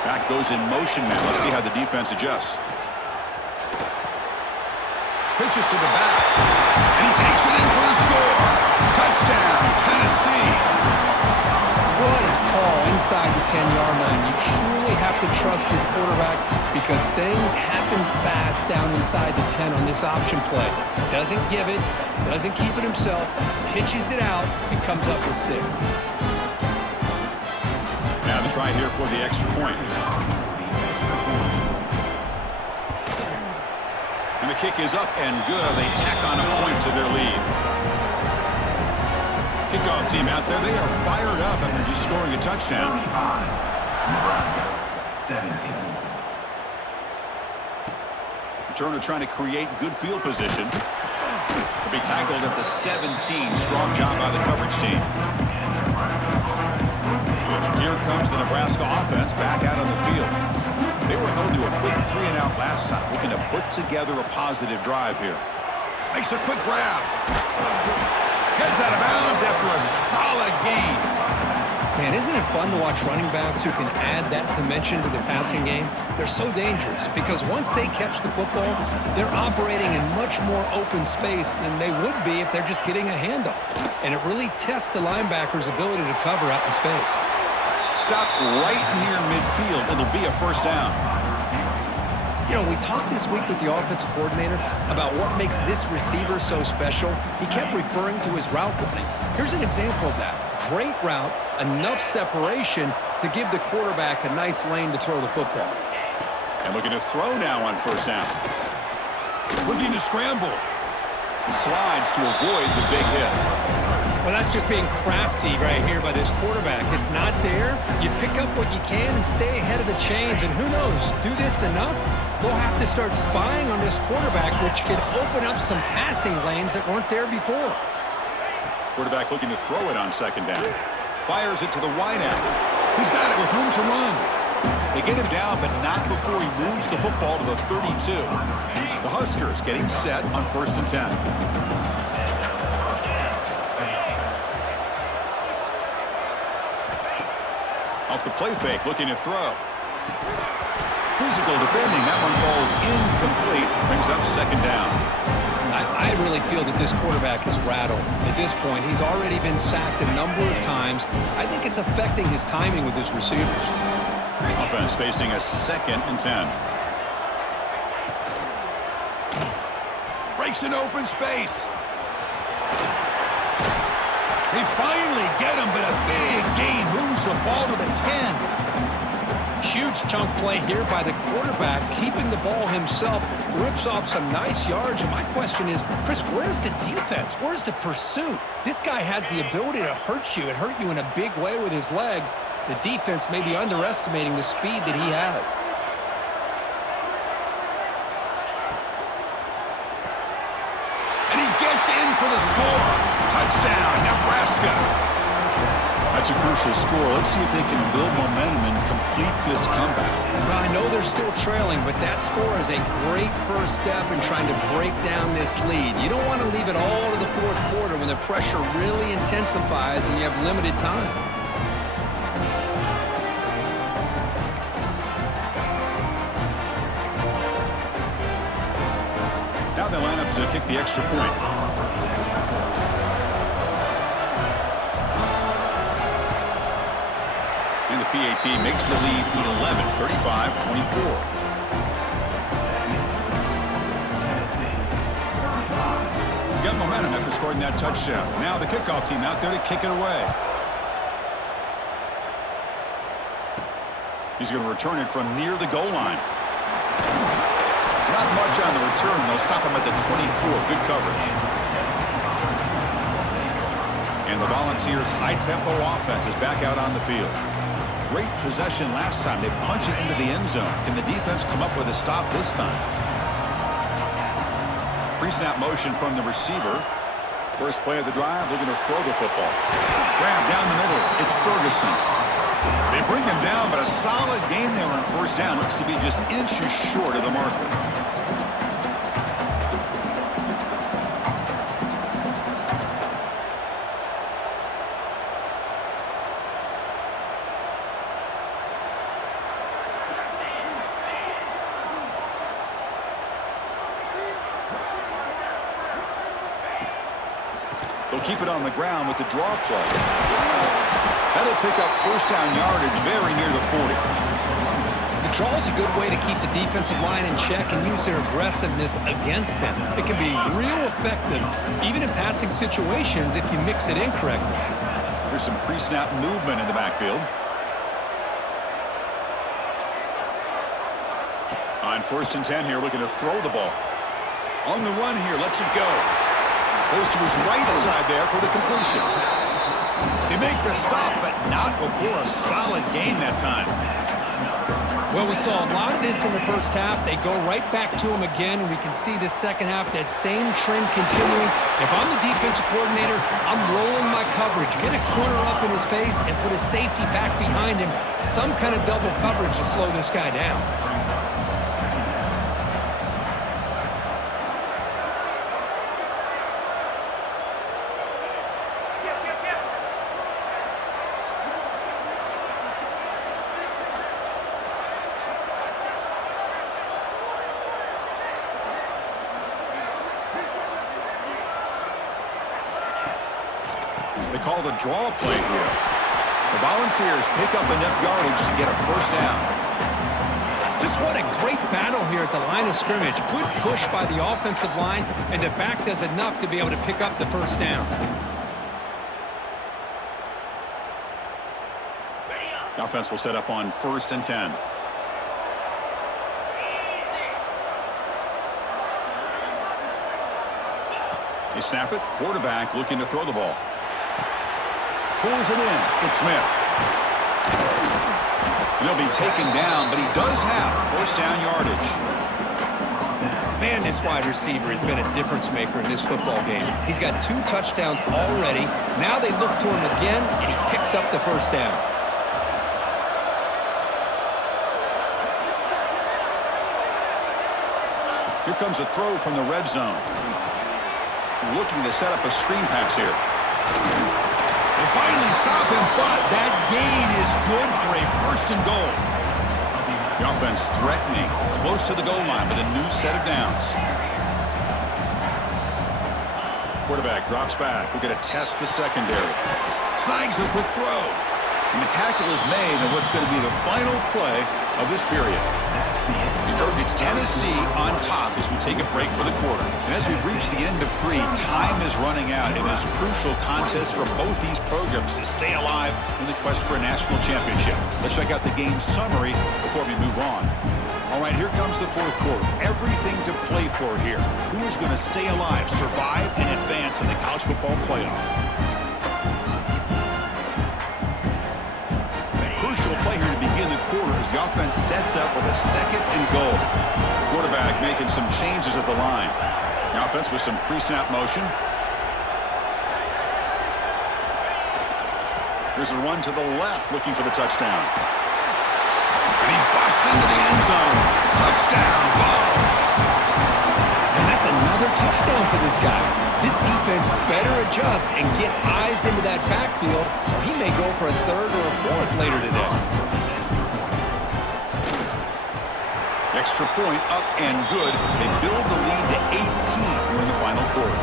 Back goes in motion now. Let's see how the defense adjusts. Pitches to the back, and he takes it in for the score. Touchdown, Tennessee. What a call inside the 10-yard line. You truly have to trust your quarterback because things happen fast down inside the 10 on this option play. Doesn't give it, doesn't keep it himself, pitches it out, and comes up with 6. Now the try here for the extra point. And the kick is up and good. They tack on a point to their lead. Kickoff team out there. They are fired up after just scoring a touchdown. Nebraska, 17. Returner trying to create good field position. To be tackled at the 17. Strong job by the coverage team. Here comes the Nebraska offense back out on the field. They were held to a quick 3-and-out last time, looking to put together a positive drive here. Makes a quick grab. Heads out of bounds after a solid gain. Man, isn't it fun to watch running backs who can add that dimension to the passing game? They're so dangerous because once they catch the football, they're operating in much more open space than they would be if they're just getting a handoff. And it really tests the linebacker's ability to cover out in space. Stop right near midfield. It'll be a 1st down. You know, we talked this week with the offensive coordinator about what makes this receiver so special. He kept referring to his route running. Here's an example of that. Great route, enough separation to give the quarterback a nice lane to throw the football. And looking to throw now on 1st down. Looking to scramble. Slides to avoid the big hit. Well, that's just being crafty right here by this quarterback. It's not there. You pick up what you can and stay ahead of the chains. And who knows, do this enough, they'll have to start spying on this quarterback, which could open up some passing lanes that weren't there before. Quarterback looking to throw it on 2nd down. Fires it to the wideout. He's got it with room to run. They get him down, but not before he moves the football to the 32. The Huskers getting set on 1st and 10. Off the play fake, looking to throw. Physical defending. That one falls incomplete. Brings up 2nd down. I really feel that this quarterback is rattled. At this point, he's already been sacked a number of times. I think it's affecting his timing with his receivers. Offense facing a 2nd and 10. Breaks an open space. They finally get him, but a big gain moves the ball to the 10. Huge chunk play here by the quarterback, keeping the ball himself, rips off some nice yards. And my question is, Chris, where's the defense? Where's the pursuit? This guy has the ability to hurt you and hurt you in a big way with his legs. The defense may be underestimating the speed that he has. And he gets in for the score. Touchdown, Nebraska. That's a crucial score. Let's see if they can build momentum and complete this comeback. Well, I know they're still trailing, but that score is a great first step in trying to break down this lead. You don't want to leave it all to the fourth quarter when the pressure really intensifies and you have limited time. Now they line up to kick the extra point. And the PAT makes the lead 11, 35-24. Got momentum after scoring that touchdown. Now the kickoff team out there to kick it away. He's going to return it from near the goal line. Not much on the return. They'll stop him at the 24. Good coverage. And the Volunteers' high-tempo offense is back out on the field. Great possession last time. They punch it into the end zone. Can the defense come up with a stop this time? Pre-snap motion from the receiver. First play of the drive, looking to throw the football. Grab down the middle. It's Ferguson. They bring him down, but a solid gain there on first down. Looks to be just inches short of the marker. They'll keep it on the ground with the draw play. That'll pick up first down yardage very near the 40. The draw is a good way to keep the defensive line in check and use their aggressiveness against them. It can be real effective, even in passing situations, if you mix it incorrectly. There's some pre-snap movement in the backfield. On 1st and 10 here, looking to throw the ball. On the run here, lets it go. Goes to his right side there for the completion. They make the stop, but not before a solid gain that time. Well, we saw a lot of this in the first half. They go right back to him again, and we can see the second half, that same trend continuing. If I'm the defensive coordinator, I'm rolling my coverage. Get a corner up in his face and put a safety back behind him. Some kind of double coverage to slow this guy down. They call the draw play here. The Volunteers pick up enough yardage to get a first down. Just what a great battle here at the line of scrimmage. Good push by the offensive line, and the back does enough to be able to pick up the first down. The offense will set up on 1st and 10. They snap it. Quarterback looking to throw the ball. Pulls it in. It's Smith. And he'll be taken down, but he does have first down yardage. Man, this wide receiver has been a difference maker in this football game. He's got 2 touchdowns already. Now they look to him again, and he picks up the first down. Here comes a throw from the red zone. Looking to set up a screen pass here. They finally stop him, but that gain is good for a 1st and goal. The offense threatening close to the goal line with a new set of downs. Quarterback drops back. We're going to test the secondary. Snags a quick throw. And the tackle is made on what's going to be the final play of this period. It's Tennessee on top as we take a break for the quarter. And as we reach the end of 3, time is running out in this crucial contest for both these programs to stay alive in the quest for a national championship. Let's check out the game summary before we move on. All right, here comes the fourth quarter. Everything to play for here. Who is going to stay alive, survive, and advance in the college football playoff? Crucial play here to begin the quarter as the offense sets up with a 2nd and goal. Quarterback making some changes at the line. The offense with some pre-snap motion. Here's a run to the left, looking for the touchdown. And he busts into the end zone. Touchdown, Vols. And that's another touchdown for this guy. This defense better adjust and get eyes into that backfield, or he may go for a 3rd or a 4th later today. Extra point up and good. They build the lead to 18 here in the final quarter.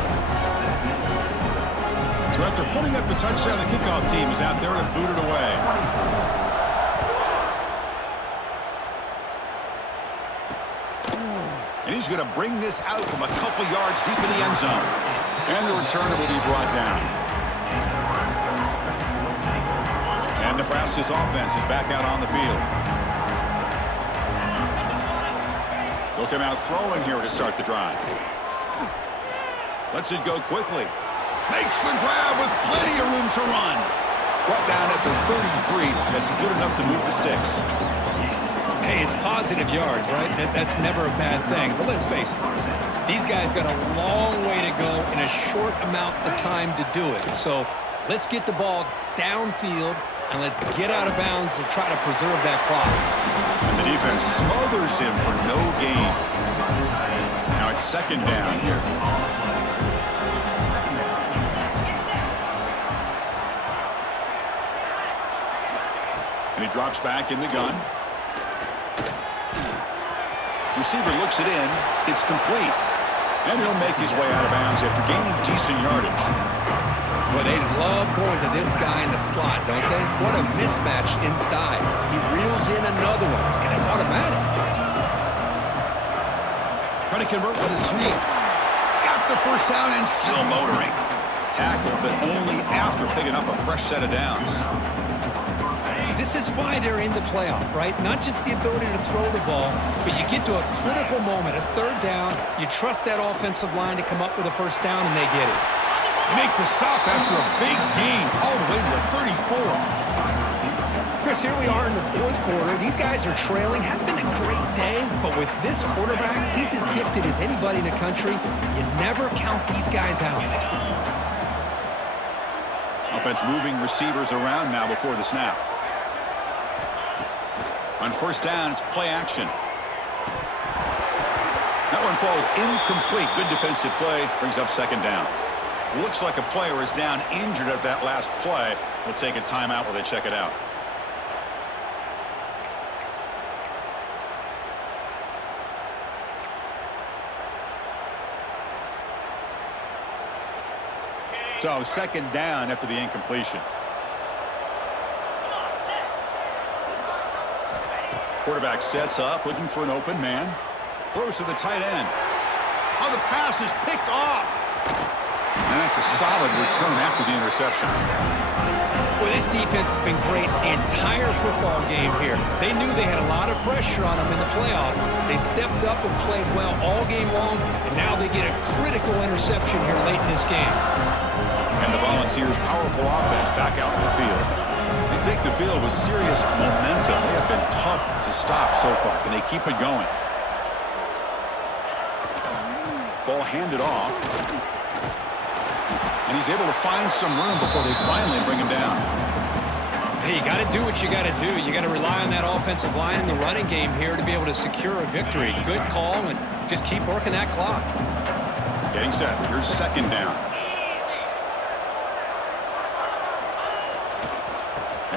So after putting up a touchdown, the kickoff team is out there to boot it away. And he's going to bring this out from a couple yards deep in the end zone. And the returner will be brought down. And Nebraska's offense is back out on the field. They'll come out throwing here to start the drive. Lets it go quickly. Makes the grab with plenty of room to run. Brought down at the 33. That's good enough to move the sticks. Hey, it's positive yards, right? That's never a bad thing. But let's face it, these guys got a long way to go in a short amount of time to do it. So let's get the ball downfield and let's get out of bounds to try to preserve that clock. And the defense smothers him for no gain. Now it's 2nd down here. And he drops back in the gun. Receiver looks it in. It's complete. And he'll make his way out of bounds after gaining decent yardage. Well, they love going to this guy in the slot, don't they? What a mismatch inside. He reels in another one. This guy's automatic. Trying to convert with a sneak. He's got the first down and still motoring. Tackle, but only after picking up a fresh set of downs. This is why they're in the playoff, right? Not just the ability to throw the ball, but you get to a critical moment, a 3rd down. You trust that offensive line to come up with a first down, and they get it. They make the stop after a big gain all the way to the 34. Chris, here we are in the 4th quarter. These guys are trailing. Hadn't been a great day, but with this quarterback, he's as gifted as anybody in the country. You never count these guys out. Offense moving receivers around now before the snap. On first down, it's play action. That one falls incomplete. Good defensive play. Brings up 2nd down. Looks like a player is down injured at that last play. We'll take a timeout while they check it out. So 2nd down after the incompletion. Quarterback sets up, looking for an open man. Throws to the tight end. Oh, the pass is picked off. And that's a solid return after the interception. Well, this defense has been great the entire football game here. They knew they had a lot of pressure on them in the playoff. They stepped up and played well all game long, and now they get a critical interception here late in this game. And the Volunteers' powerful offense back out in the field. They take the field with serious momentum. They have been tough to stop so far. Can they keep it going? Ball handed off. And he's able to find some room before they finally bring him down. Hey, you got to do what you got to do. You got to rely on that offensive line in the running game here to be able to secure a victory. Good call, and just keep working that clock. Getting set. Here's 2nd down.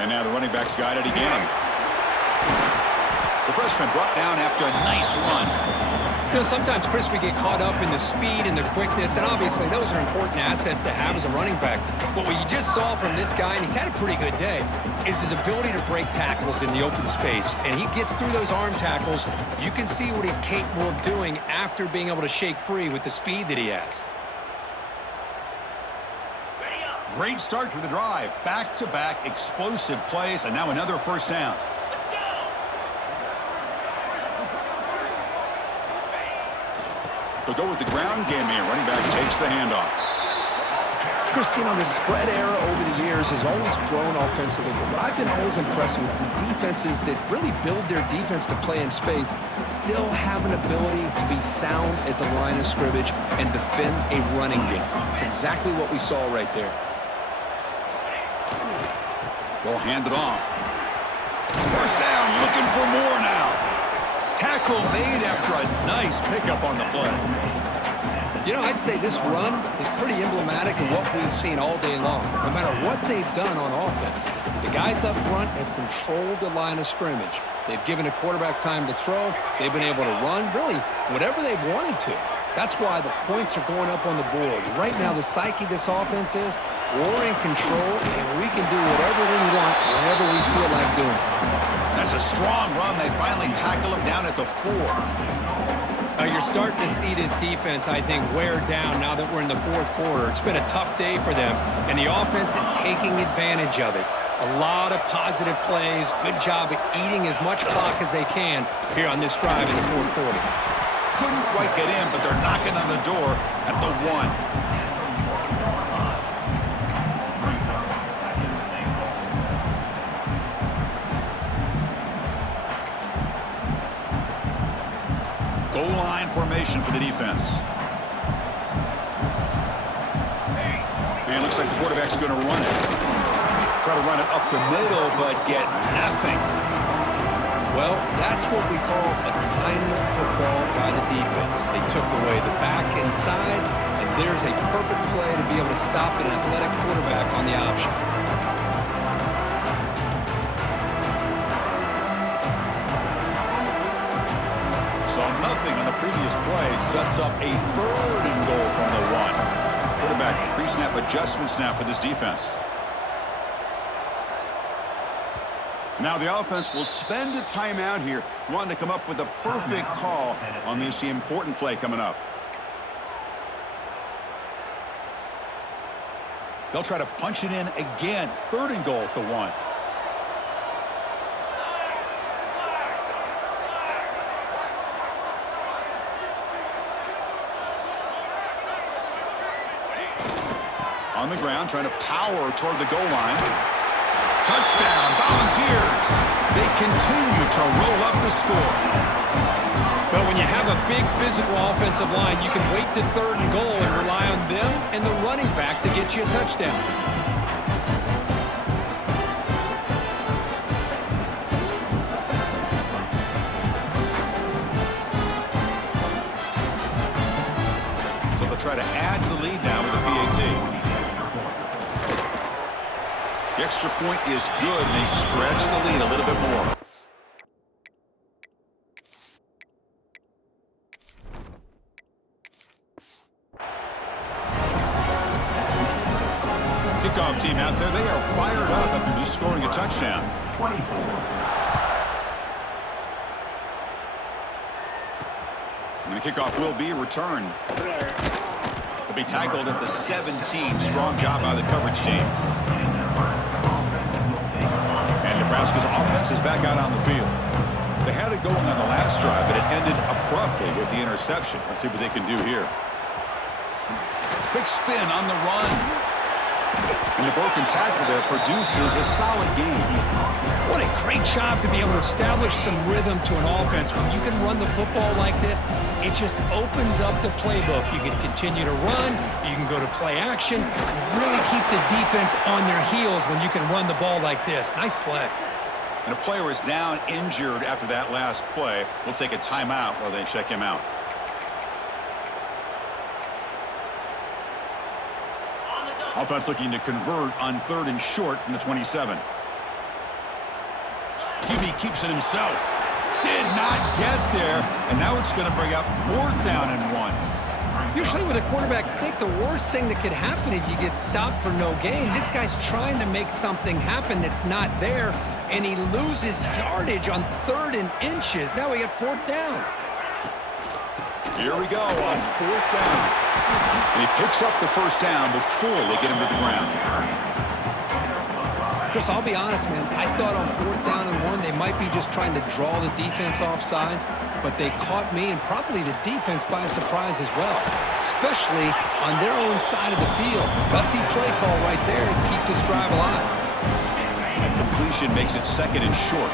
And now the running back's got it again. The freshman brought down after a nice run. You know, sometimes, Chris, we get caught up in the speed and the quickness, and obviously those are important assets to have as a running back. But what you just saw from this guy, and he's had a pretty good day, is his ability to break tackles in the open space. And he gets through those arm tackles. You can see what he's capable of doing after being able to shake free with the speed that he has. Great start to the drive. Back-to-back explosive plays, and now another first down. They'll go with the ground game here. Running back takes the handoff. Christine, the spread era over the years has always grown offensively, but I've been always impressed with defenses that really build their defense to play in space, still have an ability to be sound at the line of scrimmage and defend a running game. It's exactly what we saw right there. They'll hand it off. First down, looking for more now. Tackle made after a nice pickup on the play. You know, I'd say this run is pretty emblematic of what we've seen all day long. No matter what they've done on offense, the guys up front have controlled the line of scrimmage. They've given the quarterback time to throw. They've been able to run, really, whatever they've wanted to. That's why the points are going up on the board. Right now, the psyche of this offense is we're in control, and we can do whatever we want, whenever we feel like doing it. That's a strong run. They finally tackle him down at the 4. You're starting to see this defense, I think, wear down now that we're in the fourth quarter. It's been a tough day for them, and the offense is taking advantage of it. A lot of positive plays. Good job at eating as much clock as they can here on this drive in the fourth quarter. Couldn't quite get in, but they're knocking on the door at the 1. Goal line formation for the defense. And it looks like the quarterback's going to run it. Try to run it up the middle, but get nothing. Well, that's what we call assignment football by the defense. They took away the back inside, and there's a perfect play to be able to stop an athletic quarterback on the option. So nothing on the previous play sets up a 3rd and goal from the 1. Quarterback pre-snap adjustments now for this defense. Now the offense will spend a timeout here, wanting to come up with a perfect call on this important play coming up. They'll try to punch it in again. 3rd and goal at the 1. On the ground, trying to power toward the goal line. Touchdown, Volunteers. They continue to roll up the score. Well, when you have a big physical offensive line, you can wait to 3rd and goal and rely on them and the running back to get you a touchdown. So they'll try to add to the lead now with a PAT. The extra point is good, and they stretch the lead a little bit more. Kickoff team out there, they are fired up after just scoring a touchdown. 24. And the kickoff will be returned. Will be tackled at the 17. Strong job by the coverage team. And Nebraska's offense is back out on the field. They had it going on the last drive, but it ended abruptly with the interception. Let's see what they can do here. Quick spin on the run. And the broken tackle there produces a solid game. What a great job to be able to establish some rhythm to an offense. When you can run the football like this, it just opens up the playbook. You can continue to run. You can go to play action. You really keep the defense on their heels when you can run the ball like this. Nice play. And a player is down injured after that last play. We'll take a timeout while they check him out. Offense looking to convert on 3rd and short from the 27. QB keeps it himself. Did not get there, and now it's going to bring up 4th down and 1. Usually with a quarterback sneak, the worst thing that could happen is you get stopped for no gain. This guy's trying to make something happen that's not there, and he loses yardage on 3rd and inches. Now we got 4th down. Here we go on 4th down. And he picks up the 1st down before they get him to the ground. Chris, I'll be honest, man. I thought on 4th down and 1, they might be just trying to draw the defense off sides, but they caught me and probably the defense by surprise as well, especially on their own side of the field. Gutsy play call right there to keep this drive alive. A completion makes it 2nd and short.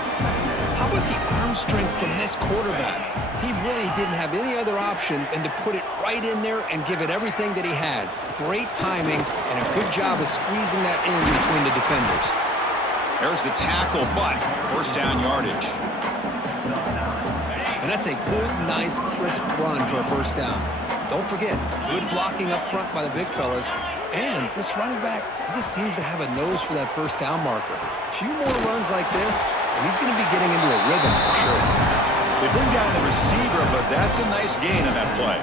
How about the arm strength from this quarterback? He really didn't have any other option than to put it right in there and give it everything that he had. Great timing and a good job of squeezing that in between the defenders. There's the tackle, but 1st down yardage. And that's a good, nice, crisp run for a 1st down. Don't forget, good blocking up front by the big fellas. And this running back, he just seems to have a nose for that 1st down marker. A few more runs like this, and he's going to be getting into a rhythm for sure. They bring down the receiver, but that's a nice gain on that play.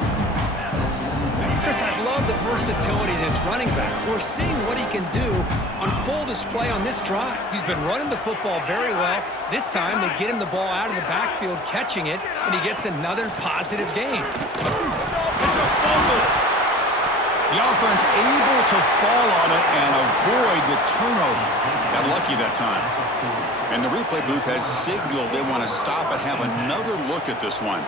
Chris, I love the versatility of this running back. We're seeing what he can do on full display on this drive. He's been running the football very well. This time, they get him the ball out of the backfield, catching it, and he gets another positive gain. It's a fumble. The offense able to fall on it and avoid the turnover. Got lucky that time. And the replay booth has signaled they want to stop and have another look at this one.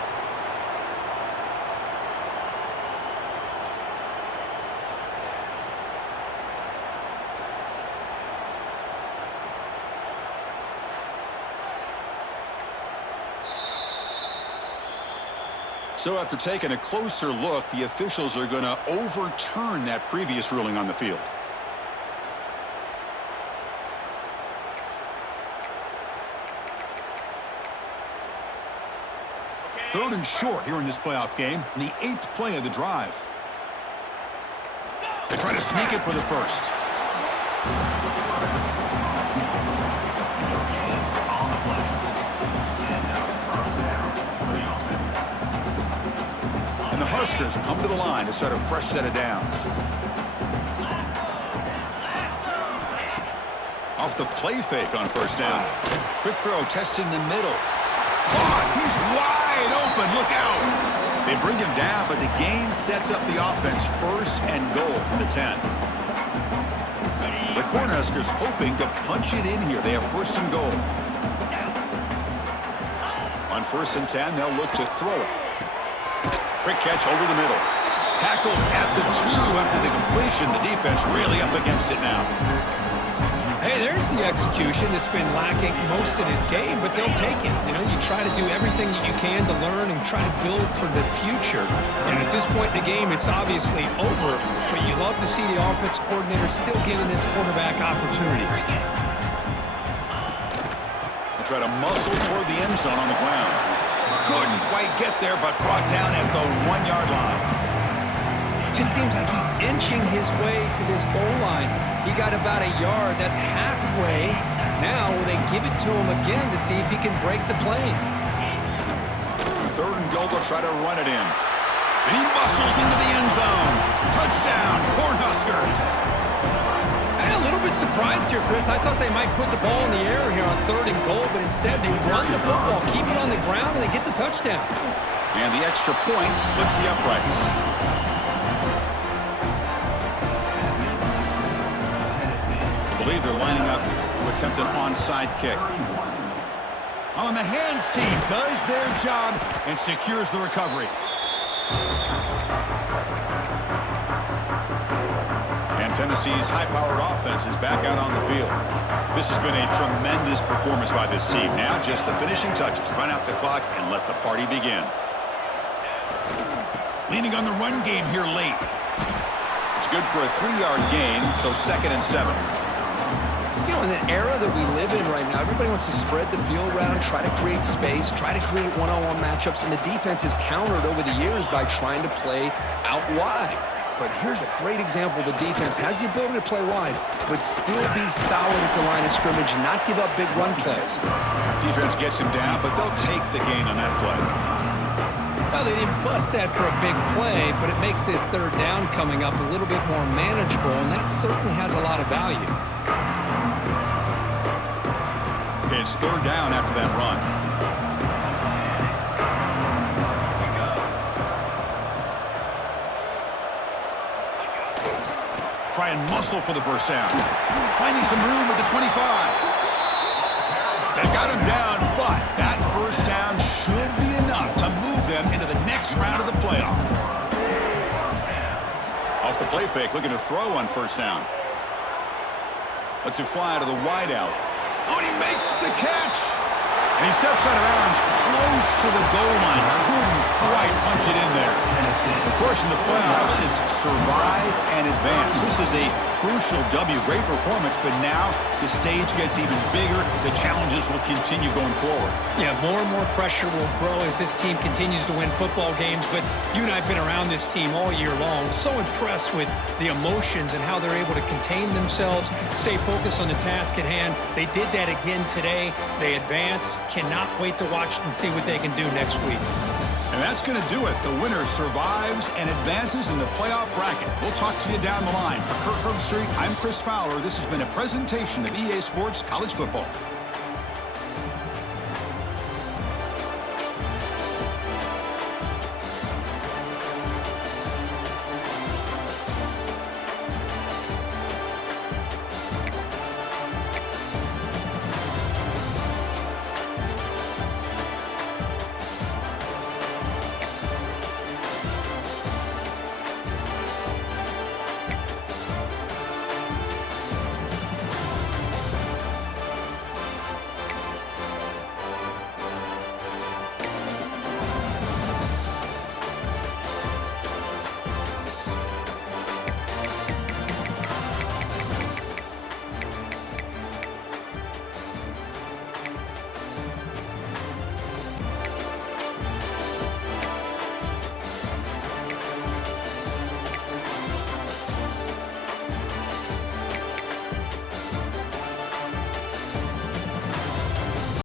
So after taking a closer look, the officials are going to overturn that previous ruling on the field. 3rd and short here in this playoff game, and the 8th play of the drive. They try to sneak it for the 1st. And the Huskers come to the line to start a fresh set of downs. Off the play fake on 1st down. Quick throw testing the middle. He's wide open. Look out. They bring him down, but the game sets up the offense 1st and goal from the 10. The Cornhuskers hoping to punch it in here. They have 1st and goal. On 1st and 10, they'll look to throw it. Quick catch over the middle. Tackled at the 2 after the completion. The defense really up against it now. Hey, there's the execution that's been lacking most of this game, but they'll take it. You know, you try to do everything that you can to learn and try to build for the future. And at this point in the game, it's obviously over, but you love to see the offensive coordinator still giving this quarterback opportunities. They try to muscle toward the end zone on the ground. Couldn't quite get there, but brought down at the 1-yard line. Just seems like he's inching his way to this goal line. He got about a yard. That's halfway. Now will they give it to him again to see if he can break the plane? 3rd and goal, they'll try to run it in. And he muscles into the end zone. Touchdown, Cornhuskers. I'm a little bit surprised here, Chris. I thought they might put the ball in the air here on 3rd and goal, but instead they run the football, keep it on the ground, and they get the touchdown. And the extra point splits the uprights. I believe they're lining up to attempt an onside kick. On the hands team does their job and secures the recovery. And Tennessee's high-powered offense is back out on the field. This has been a tremendous performance by this team. Now just the finishing touches. Run out the clock and let the party begin. Leaning on the run game here late. It's good for a 3-yard gain, so 2nd and 7. You know, in the era that we live in right now, everybody wants to spread the field around, try to create space, try to create one-on-one matchups, and the defense is countered over the years by trying to play out wide. But here's a great example. The defense has the ability to play wide, but still be solid at the line of scrimmage, not give up big run plays. Defense gets him down, but they'll take the gain on that play. Well, they didn't bust that for a big play, but it makes this third down coming up a little bit more manageable, and that certainly has a lot of value. Okay, it's third down after that run. Try and muscle for the first down. Finding some room at the 25. They've got him down, but that first down should be enough to move them into the next round of the playoff. Off the play fake, looking to throw on first down. Lets it fly to the wideout. Oh, and he makes the catch. And he steps out of bounds close to the goal line. Couldn't quite punch it in there. Of course, in the playoffs, it's survive and advance. This is a crucial W. Great performance, but now the stage gets even bigger. The challenges will continue going forward. Yeah, more and more pressure will grow as this team continues to win football games, but you and I have been around this team all year long. So impressed with the emotions and how they're able to contain themselves, stay focused on the task at hand. They did that again today. They advance. Cannot wait to watch and see what they can do next week. And that's going to do it. The winner survives and advances in the playoff bracket. We'll talk to you down the line. For Kirk Herbstreit, I'm Chris Fowler. This has been a presentation of EA Sports College Football.